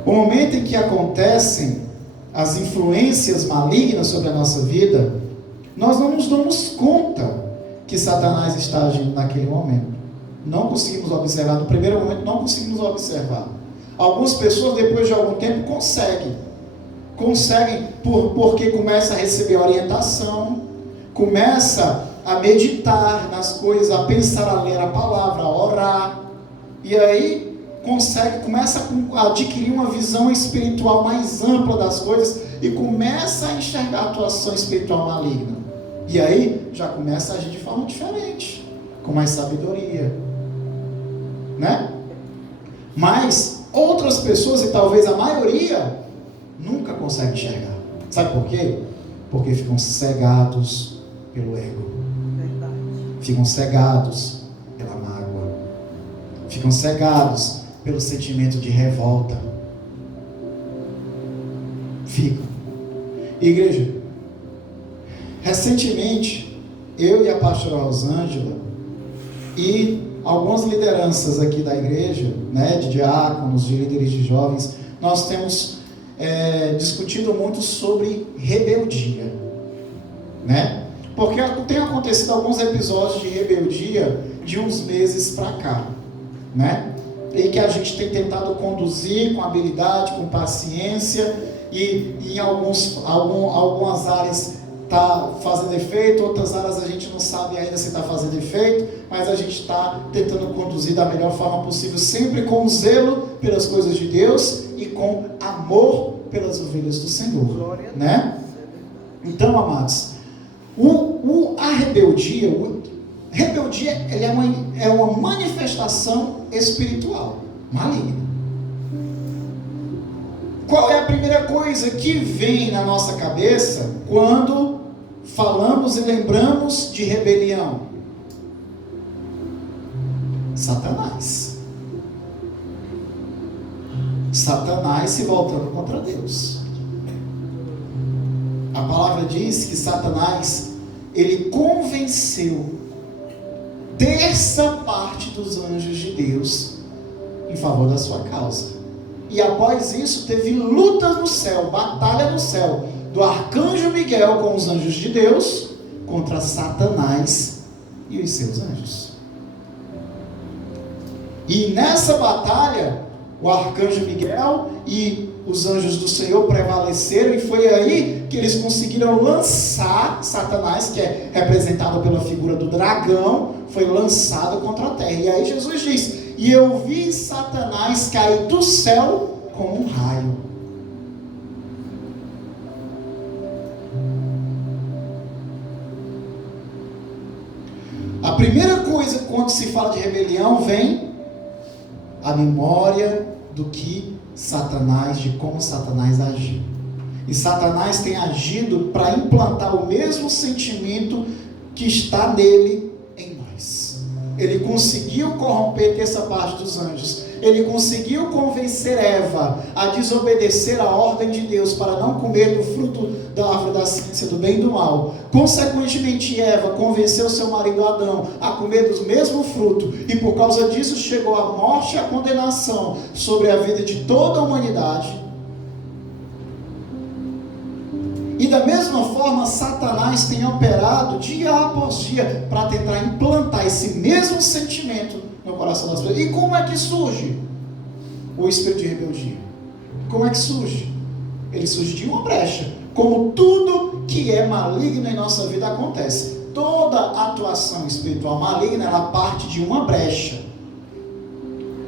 O momento em que acontecem as influências malignas sobre a nossa vida, nós não nos damos conta que Satanás está agindo naquele momento. Não conseguimos observar, no primeiro momento não conseguimos observar. Algumas pessoas depois de algum tempo conseguem porque começa a receber orientação, começa a meditar nas coisas, a pensar, a ler a palavra, a orar, e aí começa a adquirir uma visão espiritual mais ampla das coisas e começa a enxergar a atuação espiritual maligna. E aí já começa a agir de forma diferente, com mais sabedoria, né? Mas outras pessoas, e talvez a maioria, nunca conseguem enxergar. Sabe por quê? Porque ficam cegados pelo ego. Verdade. Ficam cegados pela mágoa. Ficam cegados pelo sentimento de revolta. Ficam. Igreja, recentemente, eu e a pastora Rosângela e algumas lideranças aqui da igreja, né, de diáconos, de líderes de jovens, nós temos discutido muito sobre rebeldia, né? Porque tem acontecido alguns episódios de rebeldia de uns meses para cá, né? E que a gente tem tentado conduzir com habilidade, com paciência, e em algumas áreas está fazendo efeito, outras áreas a gente não sabe ainda se está fazendo efeito, mas a gente está tentando conduzir da melhor forma possível, sempre com zelo pelas coisas de Deus e com amor pelas ovelhas do Senhor, né? Então, amados, a rebeldia, ele é uma manifestação espiritual maligna. Qual é a primeira coisa que vem na nossa cabeça quando falamos e lembramos de rebelião? Satanás. Satanás se voltando contra Deus. A palavra diz que Satanás, ele convenceu terça parte dos anjos de Deus em favor da sua causa. E após isso teve luta no céu, batalha no céu, do arcanjo Miguel com os anjos de Deus contra Satanás e os seus anjos. E nessa batalha, o arcanjo Miguel e os anjos do Senhor prevaleceram, e foi aí que eles conseguiram lançar Satanás, que é representado pela figura do dragão, foi lançado contra a terra. E aí Jesus diz: e eu vi Satanás cair do céu como um raio. A primeira coisa quando se fala de rebelião vem a memória do que Satanás, de como Satanás agiu. E Satanás tem agido para implantar o mesmo sentimento que está nele em nós. Ele conseguiu corromper terça parte dos anjos. Ele conseguiu convencer Eva a desobedecer a ordem de Deus para não comer do fruto da árvore da ciência do bem e do mal. Consequentemente, Eva convenceu seu marido Adão a comer do mesmo fruto, e por causa disso chegou a morte e a condenação sobre a vida de toda a humanidade. E da mesma forma, Satanás tem operado dia após dia para tentar implantar esse mesmo sentimento no coração das pessoas. E como é que surge o espírito de rebeldia? Como é que surge? Ele surge de uma brecha. Como tudo que é maligno em nossa vida acontece. Toda atuação espiritual maligna, ela parte de uma brecha.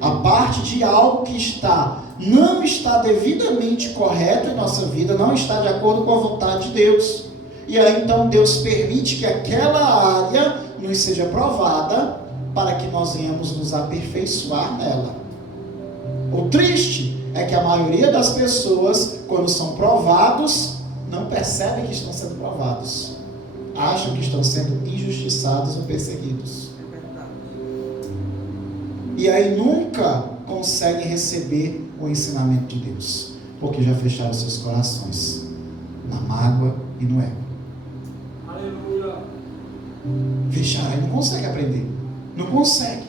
A parte de algo que não está devidamente correto em nossa vida, não está de acordo com a vontade de Deus. E aí então Deus permite que aquela área nos seja provada para que nós venhamos nos aperfeiçoar nela. O triste é que a maioria das pessoas, quando são provados, não percebem que estão sendo provados. Acham que estão sendo injustiçados ou perseguidos. E aí nunca conseguem receber o ensinamento de Deus, porque já fecharam seus corações na mágoa e no ego. Aleluia. Fecharam e não conseguem aprender. Não conseguem.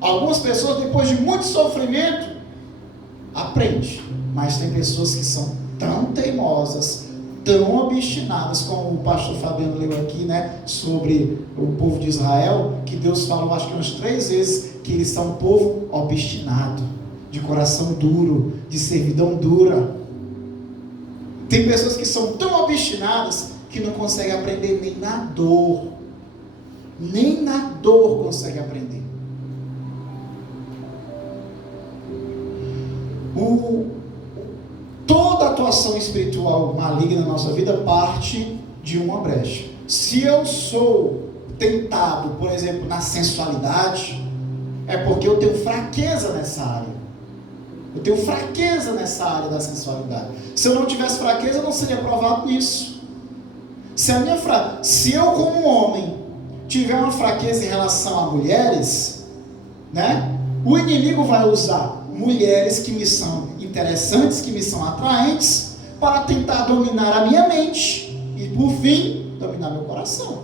Algumas pessoas, depois de muito sofrimento, aprendem. Mas tem pessoas que são tão teimosas, tão obstinadas, como o pastor Fabiano leu aqui, né, sobre o povo de Israel, que Deus falou, acho que umas 3 vezes, que eles são um povo obstinado, de coração duro, de servidão dura. Tem pessoas que são tão obstinadas que não conseguem aprender nem na dor. Nem na dor conseguem aprender. Toda atuação espiritual maligna na nossa vida parte de uma brecha. Se eu sou tentado, por exemplo, na sensualidade, é porque eu tenho fraqueza nessa área. Eu tenho fraqueza nessa área da sensualidade. Se eu não tivesse fraqueza, eu não seria provado nisso. Se eu, como homem, tiver uma fraqueza em relação a mulheres, né? O inimigo vai usar mulheres que me são interessantes, que me são atraentes, para tentar dominar a minha mente e, por fim, dominar meu coração.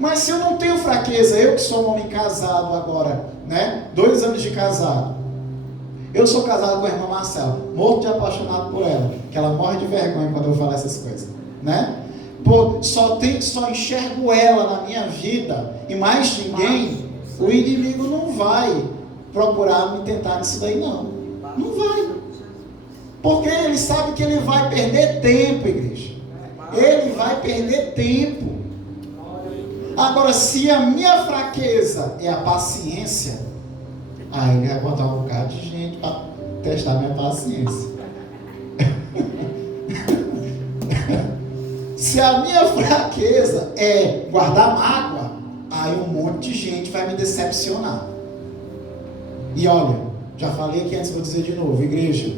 Mas se eu não tenho fraqueza, eu que sou um homem casado agora, né? 2 anos de casado. Eu sou casado com a irmã Marcela, morto de apaixonado por ela, que ela morre de vergonha quando eu falo essas coisas, né? Só enxergo ela na minha vida e mais ninguém. O inimigo não vai procurar me tentar nisso daí, não. Não vai. Porque ele sabe que ele vai perder tempo, igreja. Ele vai perder tempo. Agora, se a minha fraqueza é a paciência, aí ele vai botar um bocado de gente para testar minha paciência. Se a minha fraqueza é guardar mágoa, aí um monte de gente vai me decepcionar. E olha, já falei aqui antes, vou dizer de novo, igreja,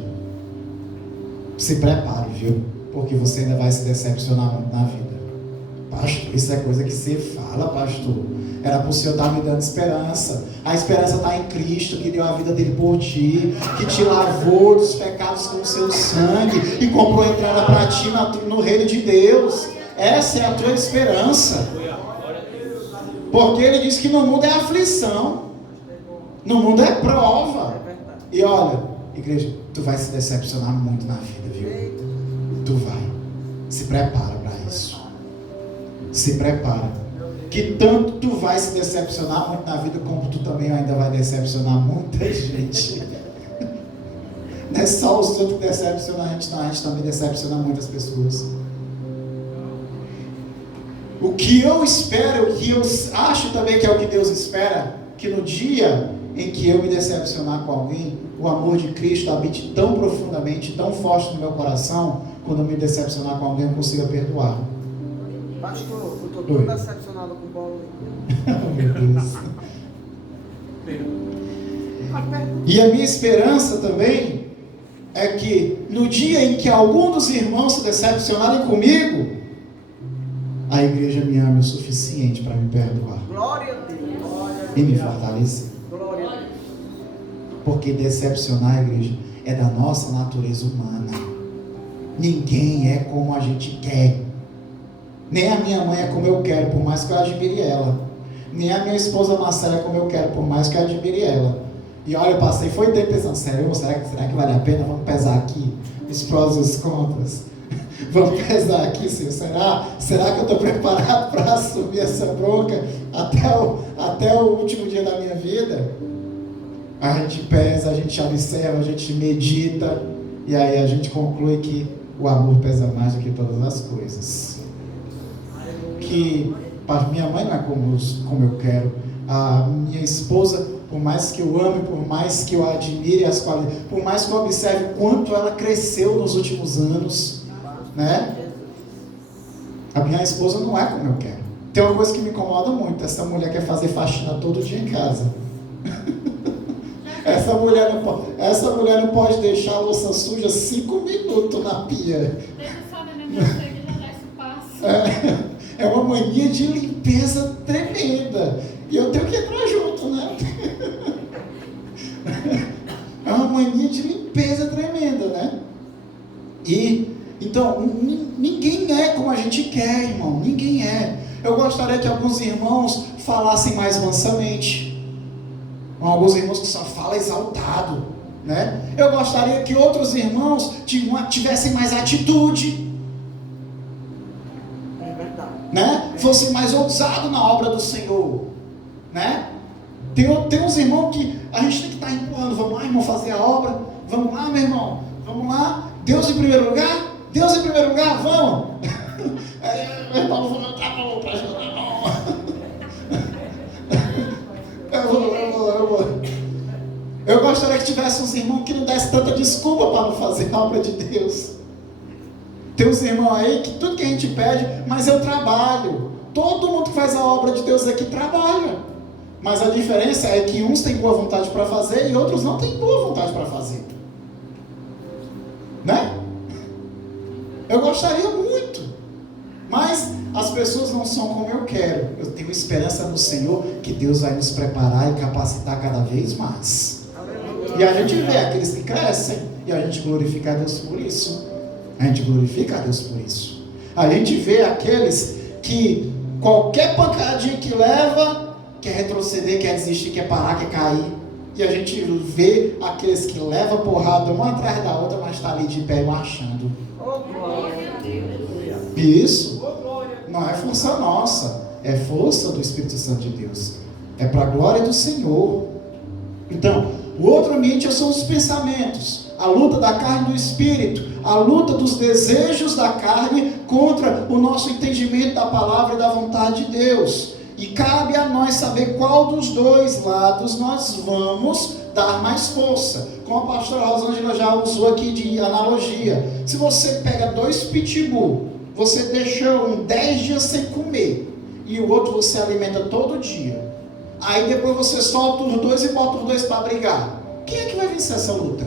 se prepare, viu? Porque você ainda vai se decepcionar muito na vida. Pastor, isso é coisa que você fala, pastor. Era para o Senhor estar me dando esperança. A esperança está em Cristo, que deu a vida dele por ti, que te lavou dos pecados com o seu sangue e comprou a entrada para ti no reino de Deus. Essa é a tua esperança. Porque ele diz que no mundo é aflição, no mundo é prova. E olha, igreja, tu vai se decepcionar muito na vida, viu? Tu vai. Se prepara para isso. Se prepara. Que tanto tu vai se decepcionar muito na vida, como tu também ainda vai decepcionar muita gente. Não é só os outros que decepcionam a gente, não. A gente também decepciona muitas pessoas. O que eu espero, o que eu acho também que é o que Deus espera, que no dia em que eu me decepcionar com alguém, o amor de Cristo habite tão profundamente, tão forte no meu coração, quando eu me decepcionar com alguém, eu consiga perdoar. Pastor, eu estou todo decepcionado com o Paulo. Meu Deus. E a minha esperança também é que no dia em que algum dos irmãos se decepcionarem comigo, a igreja me ama o suficiente para me perdoar. Glória a Deus. E me fortalecer. Glória a Deus. Porque decepcionar a igreja é da nossa natureza humana. Ninguém é como a gente quer. Nem a minha mãe é como eu quero, por mais que eu admire ela. Nem a minha esposa Marcela é como eu quero, por mais que eu admire ela. E olha, eu passei, foi tempo pensando, sério, será que vale a pena? Vamos pesar aqui os prós e os contras. Vamos pesar aqui, Senhor. Será que eu estou preparado para assumir essa bronca até o último dia da minha vida? A gente pesa, a gente observa, a gente medita, e aí a gente conclui que o amor pesa mais do que todas as coisas. Que minha mãe não é como eu quero, a minha esposa, por mais que eu ame, por mais que eu admire as qualidades, por mais que eu observe o quanto ela cresceu nos últimos anos, né? A minha esposa não é como eu quero. Tem uma coisa que me incomoda muito: essa mulher quer fazer faxina todo dia em casa. Essa mulher não pode deixar a louça suja 5 minutos na pia. É uma mania de limpeza tremenda. E eu tenho que entrar junto, né? É uma mania de limpeza tremenda, né? E, então, ninguém é como a gente quer, irmão. Ninguém é. Eu gostaria que alguns irmãos falassem mais mansamente. Alguns irmãos que só falam exaltado, né? Eu gostaria que outros irmãos tivessem mais atitude. Né? Fosse mais ousado na obra do Senhor, né? Tem uns irmãos que a gente tem que estar empurrando. Vamos lá, irmão, fazer a obra. Vamos lá, meu irmão. Vamos lá. Deus em primeiro lugar. Deus em primeiro lugar, vamos. Meu irmão, vou entrar para ajudar, não. Eu vou. Eu gostaria que tivesse uns irmãos que não dessem tanta desculpa para não fazer a obra de Deus. Tem uns irmãos aí que tudo que a gente pede, mas eu trabalho. Todo mundo que faz a obra de Deus aqui trabalha. Mas a diferença é que uns têm boa vontade para fazer e outros não têm boa vontade para fazer. Né? Eu gostaria muito, mas as pessoas não são como eu quero. Eu tenho esperança no Senhor que Deus vai nos preparar e capacitar cada vez mais. E a gente vê aqueles que crescem e a gente glorifica a Deus por isso. A gente glorifica a Deus por isso. A gente vê aqueles que qualquer pancadinha que leva, quer retroceder, quer desistir, quer parar, quer cair. E a gente vê aqueles que levam porrada uma atrás da outra, mas está ali de pé marchando. Isso não é força nossa, é força do Espírito Santo de Deus. É para a glória do Senhor. Então, o outro ambiente são os pensamentos. A luta da carne e do espírito, a luta dos desejos da carne contra o nosso entendimento da palavra e da vontade de Deus. E cabe a nós saber qual dos dois lados nós vamos dar mais força. Como a pastora Rosângela já usou aqui de analogia. Se você pega 2 pitbull, você deixa um 10 dias sem comer, e o outro você alimenta todo dia. Aí depois você solta os 2 e bota os 2 para brigar. Quem é que vai vencer essa luta?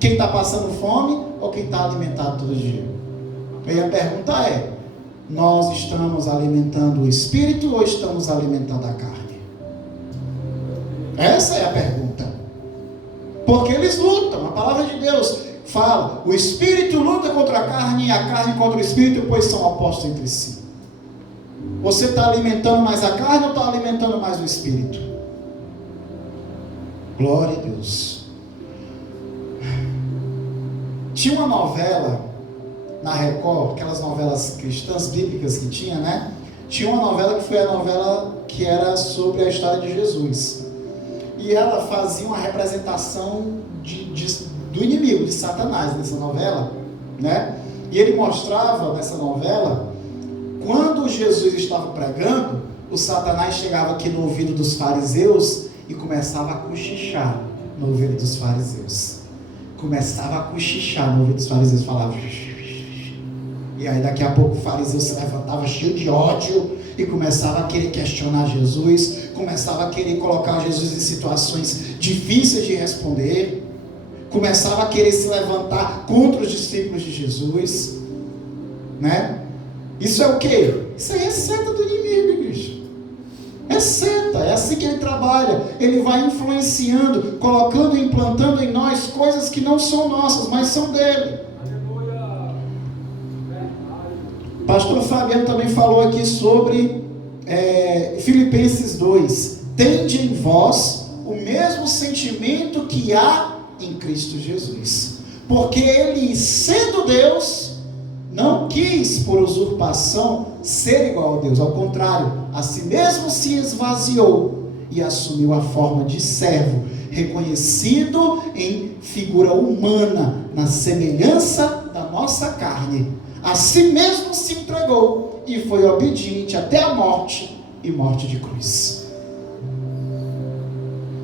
Quem está passando fome ou quem está alimentado todo dia? E a pergunta é: nós estamos alimentando o espírito ou estamos alimentando a carne? Essa é a pergunta. Porque eles lutam. A palavra de Deus fala: o espírito luta contra a carne e a carne contra o espírito, pois são opostos entre si. Você está alimentando mais a carne ou está alimentando mais o espírito? Glória a Deus. Tinha uma novela na Record, aquelas novelas cristãs bíblicas que tinha, né? Tinha uma novela que foi a novela que era sobre a história de Jesus. E ela fazia uma representação do inimigo, de Satanás, nessa novela, né? E ele mostrava nessa novela, quando Jesus estava pregando, o Satanás chegava aqui no ouvido dos fariseus e começava a cochichar no ouvido dos fariseus. Começava a cochichar no ouvido dos fariseus, falava. E aí daqui a pouco o fariseu se levantava cheio de ódio e começava a querer questionar Jesus, começava a querer colocar Jesus em situações difíceis de responder, começava a querer se levantar contra os discípulos de Jesus, né? Isso é o quê? Isso aí é seta do inimigo, igreja. É seta, é assim que ele trabalha. Ele vai influenciando, colocando e implantando em nós coisas que não são nossas, mas são dele. Pastor Fabiano também falou aqui sobre Filipenses 2. Tende em vós o mesmo sentimento que há em Cristo Jesus. Porque ele, sendo Deus, não quis por usurpação ser igual a Deus. Ao contrário, a si mesmo se esvaziou e assumiu a forma de servo, reconhecido em figura humana, na semelhança da nossa carne. A si mesmo se entregou e foi obediente até a morte e morte de cruz.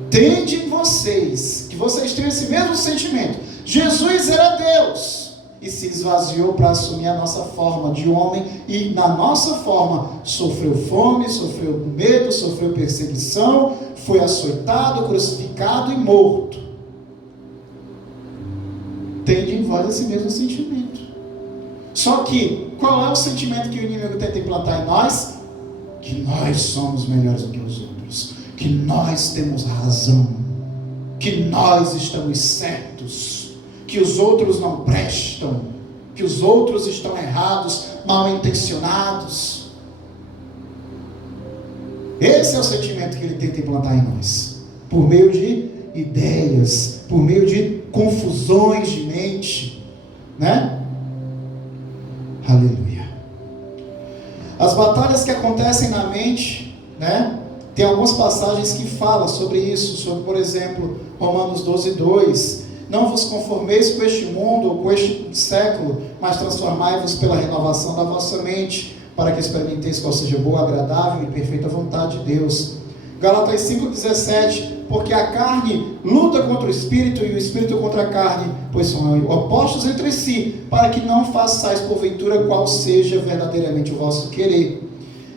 Tende em vocês, que vocês tenham esse mesmo sentimento. Jesus era Deus e se esvaziou para assumir a nossa forma de homem, e na nossa forma sofreu fome, sofreu medo, sofreu perseguição, foi açoitado, crucificado e morto. Tende em vós esse mesmo sentimento. Só que, qual é o sentimento que o inimigo tenta implantar em nós? Que nós somos melhores do que os outros, que nós temos razão, que nós estamos certos, que os outros não prestam, que os outros estão errados, mal intencionados. Esse é o sentimento que ele tenta implantar em nós, por meio de ideias, por meio de confusões de mente, né? Aleluia. As batalhas que acontecem na mente, né? Tem algumas passagens que falam sobre isso, sobre, por exemplo, Romanos 12:2. Não vos conformeis com este mundo ou com este século, mas transformai-vos pela renovação da vossa mente, para que experimenteis qual seja boa, agradável e perfeita vontade de Deus. Gálatas 5,17, porque a carne luta contra o espírito e o espírito contra a carne, pois são opostos entre si, para que não façais porventura qual seja verdadeiramente o vosso querer.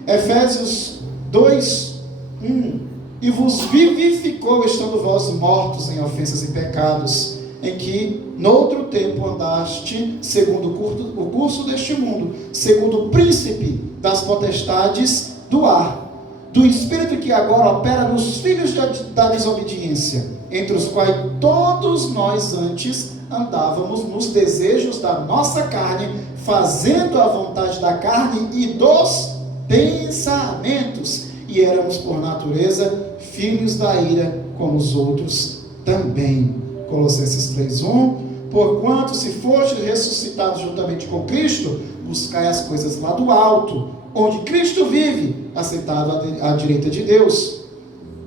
Efésios 2:1, e vos vivificou, estando vós mortos em ofensas e pecados, em que noutro tempo andaste, segundo o curso deste mundo, segundo o príncipe das potestades do ar, do espírito que agora opera nos filhos da desobediência, entre os quais todos nós antes andávamos nos desejos da nossa carne, fazendo a vontade da carne e dos pensamentos, e éramos por natureza filhos da ira, como os outros também. Colossenses 3:1, porquanto se fostes ressuscitados juntamente com Cristo, buscai as coisas lá do alto, onde Cristo vive, assentado à direita de Deus.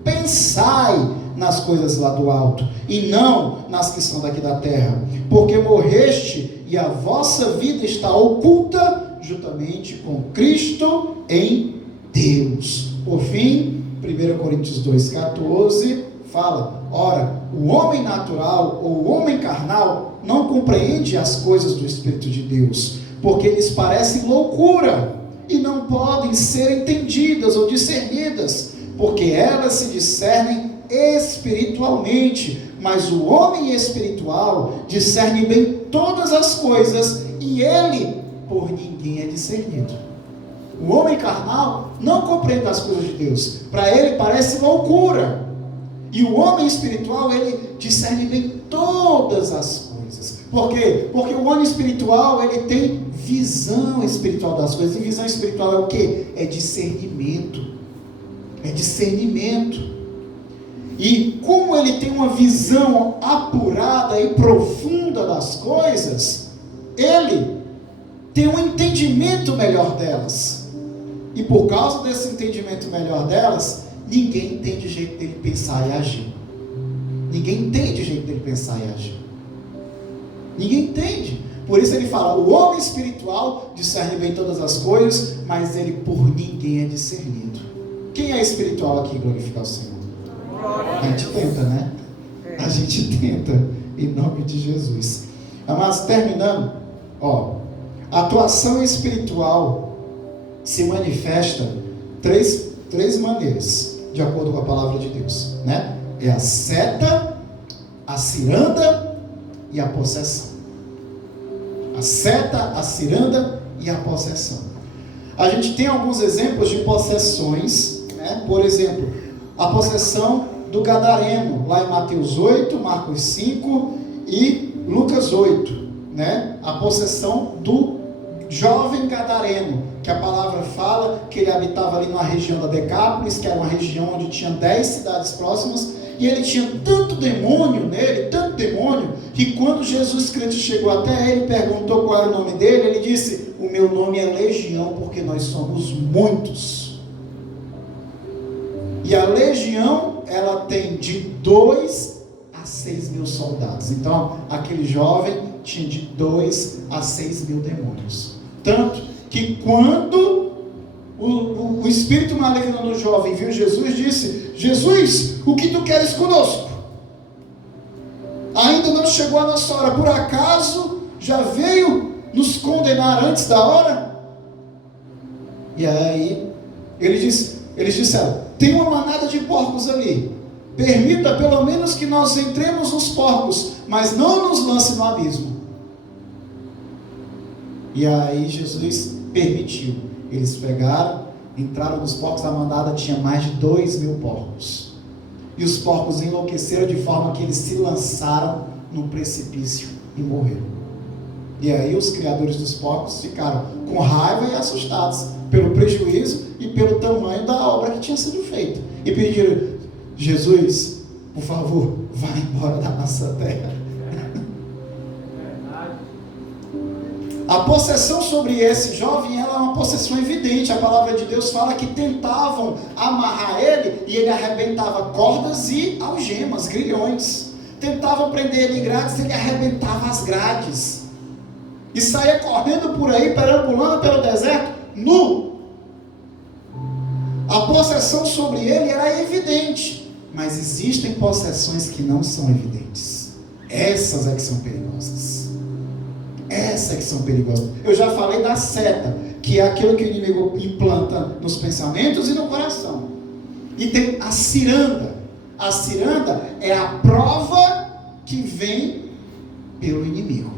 Pensai nas coisas lá do alto, e não nas que são daqui da terra, porque morreste, e a vossa vida está oculta juntamente com Cristo em Deus. Por fim, 1 Coríntios 2,14 fala: ora, o homem natural ou o homem carnal não compreende as coisas do Espírito de Deus, porque lhes parecem loucura e não podem ser entendidas ou discernidas, porque elas se discernem espiritualmente, mas o homem espiritual discerne bem todas as coisas, e ele por ninguém é discernido. O homem carnal não compreende as coisas de Deus, para ele parece loucura, e o homem espiritual, ele discerne bem todas as coisas. Por quê? Porque o homem espiritual, ele tem visão espiritual das coisas. E visão espiritual é o quê? É discernimento. É discernimento. E como ele tem uma visão apurada e profunda das coisas, ele tem um entendimento melhor delas. E por causa desse entendimento melhor delas, ninguém entende o jeito dele pensar e agir. Ninguém entende o jeito dele pensar e agir. Ninguém entende. Por isso ele fala: o homem espiritual discerne bem todas as coisas, mas ele por ninguém é discernido. Quem é espiritual aqui? Glorificar o Senhor. A gente tenta, né? A gente tenta, em nome de Jesus. Mas terminando, a atuação espiritual se manifesta três maneiras, de acordo com a palavra de Deus, né? É a seta, a ciranda e a possessão. A seta, a ciranda e a possessão. A gente tem alguns exemplos de possessões, né? Por exemplo, a possessão do gadareno, lá em Mateus 8, Marcos 5 e Lucas 8, né? A possessão do jovem gadareno, que a palavra fala que ele habitava ali numa região da Decápolis, que era uma região onde tinha 10 cidades próximas, e ele tinha tanto demônio nele, que quando Jesus Cristo chegou até ele, perguntou qual era o nome dele, ele disse: o meu nome é Legião, porque nós somos muitos. E a legião, ela tem de 2 a 6 mil soldados. Então, aquele jovem tinha de 2 a 6 mil demônios. Tanto que quando o espírito maligno do jovem viu Jesus, disse: Jesus, o que tu queres conosco? Ainda não chegou a nossa hora, por acaso já veio nos condenar antes da hora? E aí eles disseram: tem uma manada de porcos ali, permita pelo menos que nós entremos nos porcos, mas não nos lance no abismo. E aí Jesus permitiu. Eles pegaram, entraram nos porcos, a manada tinha mais de 2 mil porcos. E os porcos enlouqueceram de forma que eles se lançaram no precipício e morreram. E aí os criadores dos porcos ficaram com raiva e assustados pelo prejuízo e pelo tamanho da obra que tinha sido feita. E pediram: Jesus, por favor, vá embora da nossa terra. A possessão sobre esse jovem, ela é uma possessão evidente. A palavra de Deus fala que tentavam amarrar ele e ele arrebentava cordas e algemas, grilhões. Tentavam prender ele em grades e ele arrebentava as grades. E saía correndo por aí, perambulando pelo deserto, nu. A possessão sobre ele era evidente, mas existem possessões que não são evidentes. Essas é que são perigosas. Essas é que são perigosas. Eu já falei da seta, que é aquilo que o inimigo implanta nos pensamentos e no coração. E tem a ciranda. A ciranda é a prova que vem pelo inimigo.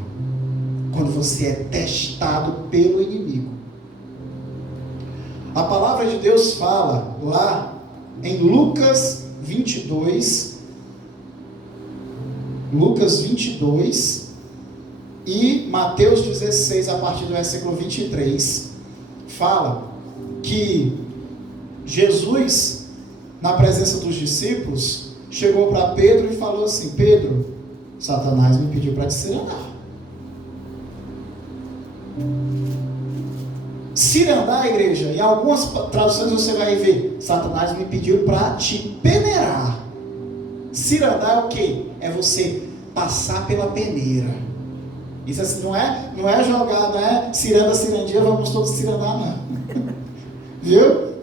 Quando você é testado pelo inimigo. A palavra de Deus fala lá em Lucas 22, e Mateus 16, a partir do versículo 23, fala que Jesus, na presença dos discípulos, chegou para Pedro e falou assim: Pedro, Satanás me pediu para te cirandar. Cirandar, igreja, em algumas traduções você vai ver: Satanás me pediu para te peneirar. Cirandar é o que? É você passar pela peneira. Isso assim, não é jogar, não é ciranda, cirandia, vamos todos cirandar, não. Viu?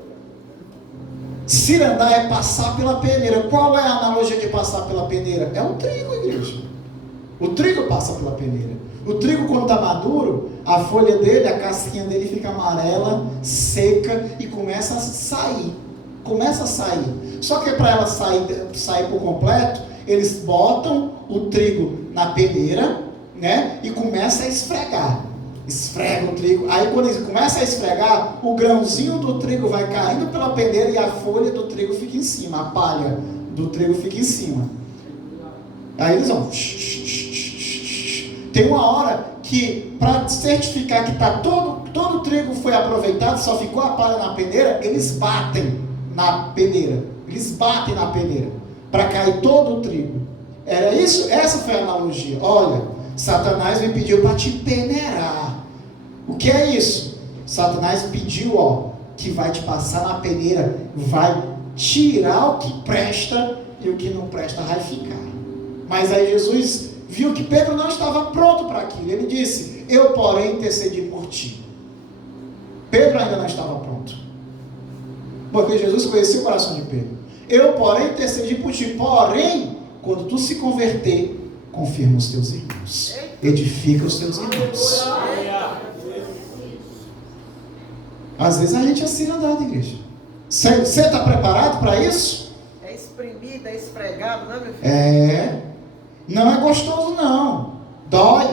Cirandar é passar pela peneira. Qual é a analogia de passar pela peneira? É o trigo, igreja. O trigo passa pela peneira. O trigo, quando está maduro, a folha dele, a casquinha dele fica amarela, seca e começa a sair. Só que para ela sair por completo, eles botam o trigo na peneira, né? E começa a esfregar. Esfrega o trigo. Aí quando eles começam a esfregar, o grãozinho do trigo vai caindo pela peneira e a folha do trigo fica em cima. A palha do trigo fica em cima. Aí eles vão... Tem uma hora que, para certificar que tá todo o trigo foi aproveitado, só ficou a palha na peneira, eles batem na peneira. Para cair todo o trigo. Era isso? Essa foi a analogia. Olha, Satanás me pediu para te peneirar. O que é isso? Satanás pediu, que vai te passar na peneira, vai tirar o que presta e o que não presta vai ficar. Mas aí Jesus viu que Pedro não estava pronto para aquilo. Ele disse: eu, porém, intercedi por ti. Pedro ainda não estava pronto, porque Jesus conhecia o coração de Pedro. Eu, porém, intercedi por ti. Porém, quando tu se converter, confirma os teus irmãos, edifica os teus irmãos. Às vezes a gente é cirandado, igreja. Você está preparado para isso? É espremido, é esfregado, não é, meu filho? Não é gostoso, não. Dói.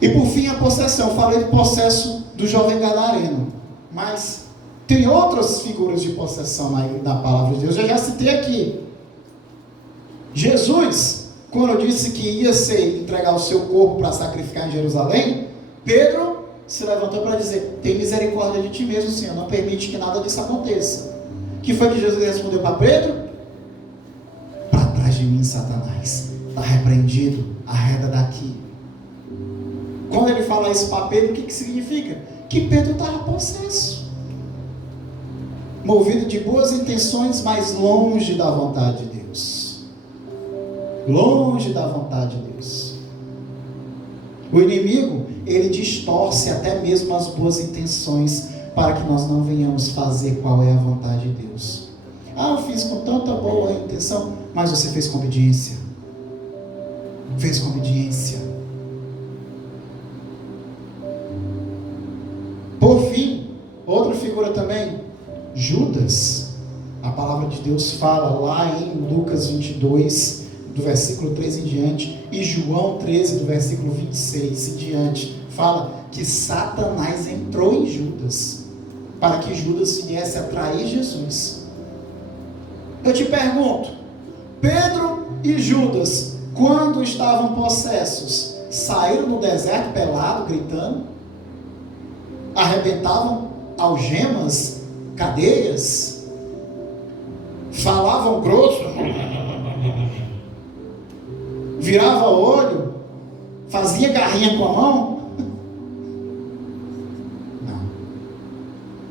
E por fim a possessão. Eu falei de possesso do jovem gadareno, mas tem outras figuras de possessão na palavra de Deus. Eu já citei aqui. Jesus, quando disse que ia entregar o seu corpo para sacrificar em Jerusalém, Pedro se levantou para dizer: tem misericórdia de ti mesmo, Senhor, não permite que nada disso aconteça. O que foi que Jesus respondeu para Pedro? De mim, Satanás, está repreendido, arreda daqui. Quando ele fala isso para Pedro, o que significa? Que Pedro estava possesso, movido de boas intenções, mas longe da vontade de Deus. O inimigo, ele distorce até mesmo as boas intenções, para que nós não venhamos fazer qual é a vontade de Deus. Eu fiz com tanta boa intenção, mas você fez com obediência. Por fim, outra figura também, Judas. A palavra de Deus fala lá em Lucas 22, do versículo 13 em diante, e João 13, do versículo 26 em diante, fala que Satanás entrou em Judas, para que Judas viesse a trair Jesus. Eu te pergunto, Pedro e Judas, quando estavam possessos, saíram no deserto pelado, gritando? Arrebentavam algemas, cadeias? Falavam grosso? Virava o olho? Fazia garrinha com a mão?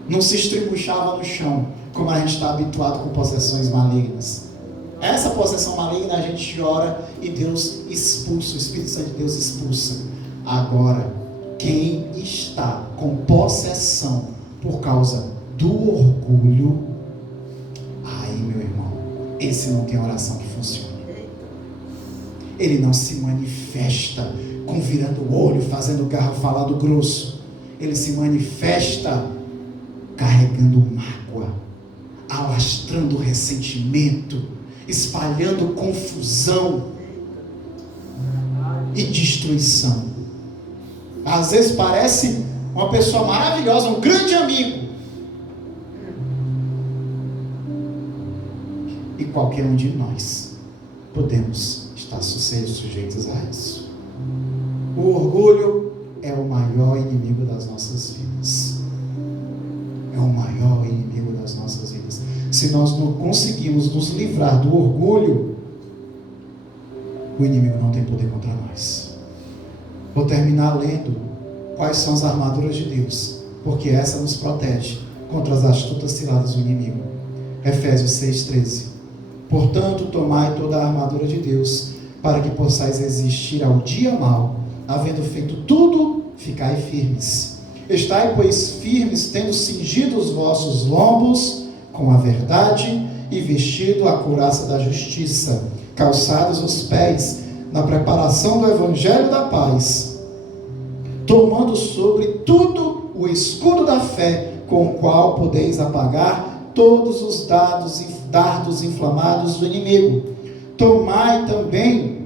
Não se estribuchava no chão, como a gente está habituado com possessões malignas. Essa possessão maligna a gente ora e Deus expulsa, o Espírito Santo de Deus expulsa. Agora, quem está com possessão por causa do orgulho, aí, meu irmão, esse não tem oração que funcione. Ele não se manifesta com virando o olho, fazendo garra, falado grosso. Ele se manifesta carregando mágoa, alastrando ressentimento, espalhando confusão e destruição. Às vezes parece uma pessoa maravilhosa, um grande amigo, e qualquer um de nós podemos estar sujeitos a isso. O orgulho é o maior inimigo das nossas vidas. É o maior inimigo das nossas vidas. Se nós não conseguimos nos livrar do orgulho, o inimigo não tem poder contra nós. Vou terminar lendo quais são as armaduras de Deus, porque essa nos protege contra as astutas ciladas do inimigo. Efésios 6,13. Portanto, tomai toda a armadura de Deus, para que possais resistir ao dia mau, havendo feito tudo, ficai firmes. Estai, pois, firmes, tendo cingido os vossos lombos com a verdade e vestido a couraça da justiça, calçados os pés na preparação do evangelho da paz, tomando sobre tudo o escudo da fé, com o qual podeis apagar todos os dardos inflamados do inimigo. Tomai também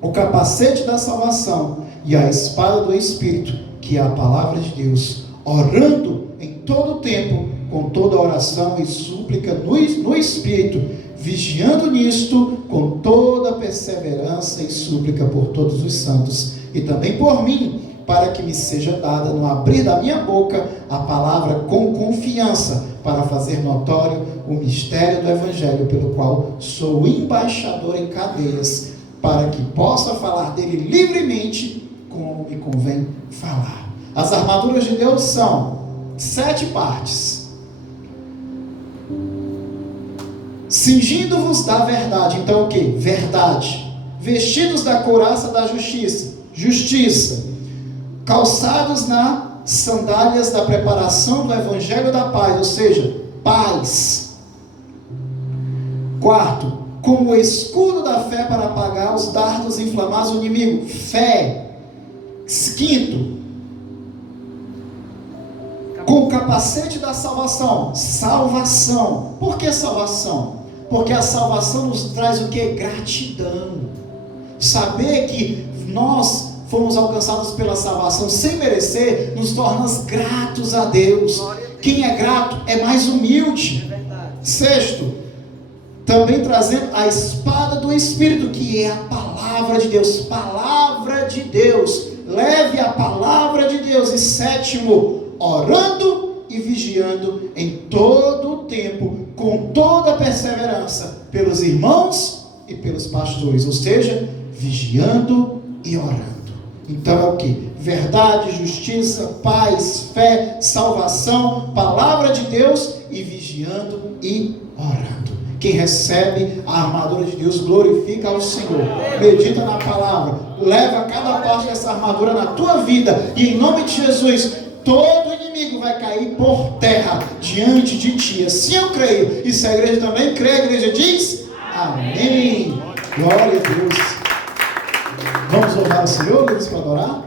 o capacete da salvação e a espada do Espírito, que é a palavra de Deus, orando em todo o tempo, com toda oração e súplica no Espírito, vigiando nisto com toda perseverança e súplica por todos os santos, e também por mim, para que me seja dada no abrir da minha boca a palavra com confiança, para fazer notório o mistério do Evangelho, pelo qual sou embaixador em cadeias, para que possa falar dele livremente, como me convém falar. As armaduras de Deus são 7 partes. Cingindo-vos da verdade. Então o que? Verdade. Vestidos da couraça da justiça. Justiça. Calçados nas sandálias da preparação do evangelho da paz, ou seja, paz. Quarto, como o escudo da fé para apagar os dardos inflamados do inimigo. Fé. Quinto, com o capacete da salvação. Salvação. Por que salvação? Porque a salvação nos traz o que? Gratidão. Saber que nós fomos alcançados pela salvação sem merecer, nos torna gratos a Deus. Quem é grato é mais humilde. Sexto, também trazendo a espada do Espírito, que é a palavra de Deus. Palavra de Deus. Leve a palavra de Deus. E sétimo, orando e vigiando em todo o tempo, com toda a perseverança, pelos irmãos e pelos pastores. Ou seja, vigiando e orando. Então é o que? Verdade, justiça, paz, fé, salvação, palavra de Deus e vigiando e orando. Quem recebe a armadura de Deus glorifica ao Senhor, medita na palavra, leva cada parte dessa armadura na tua vida, e em nome de Jesus, todo inimigo vai cair por terra diante de ti. Assim eu creio, e se a igreja também crê, a igreja diz amém. Glória a Deus. Vamos louvar o Senhor, vamos para adorar?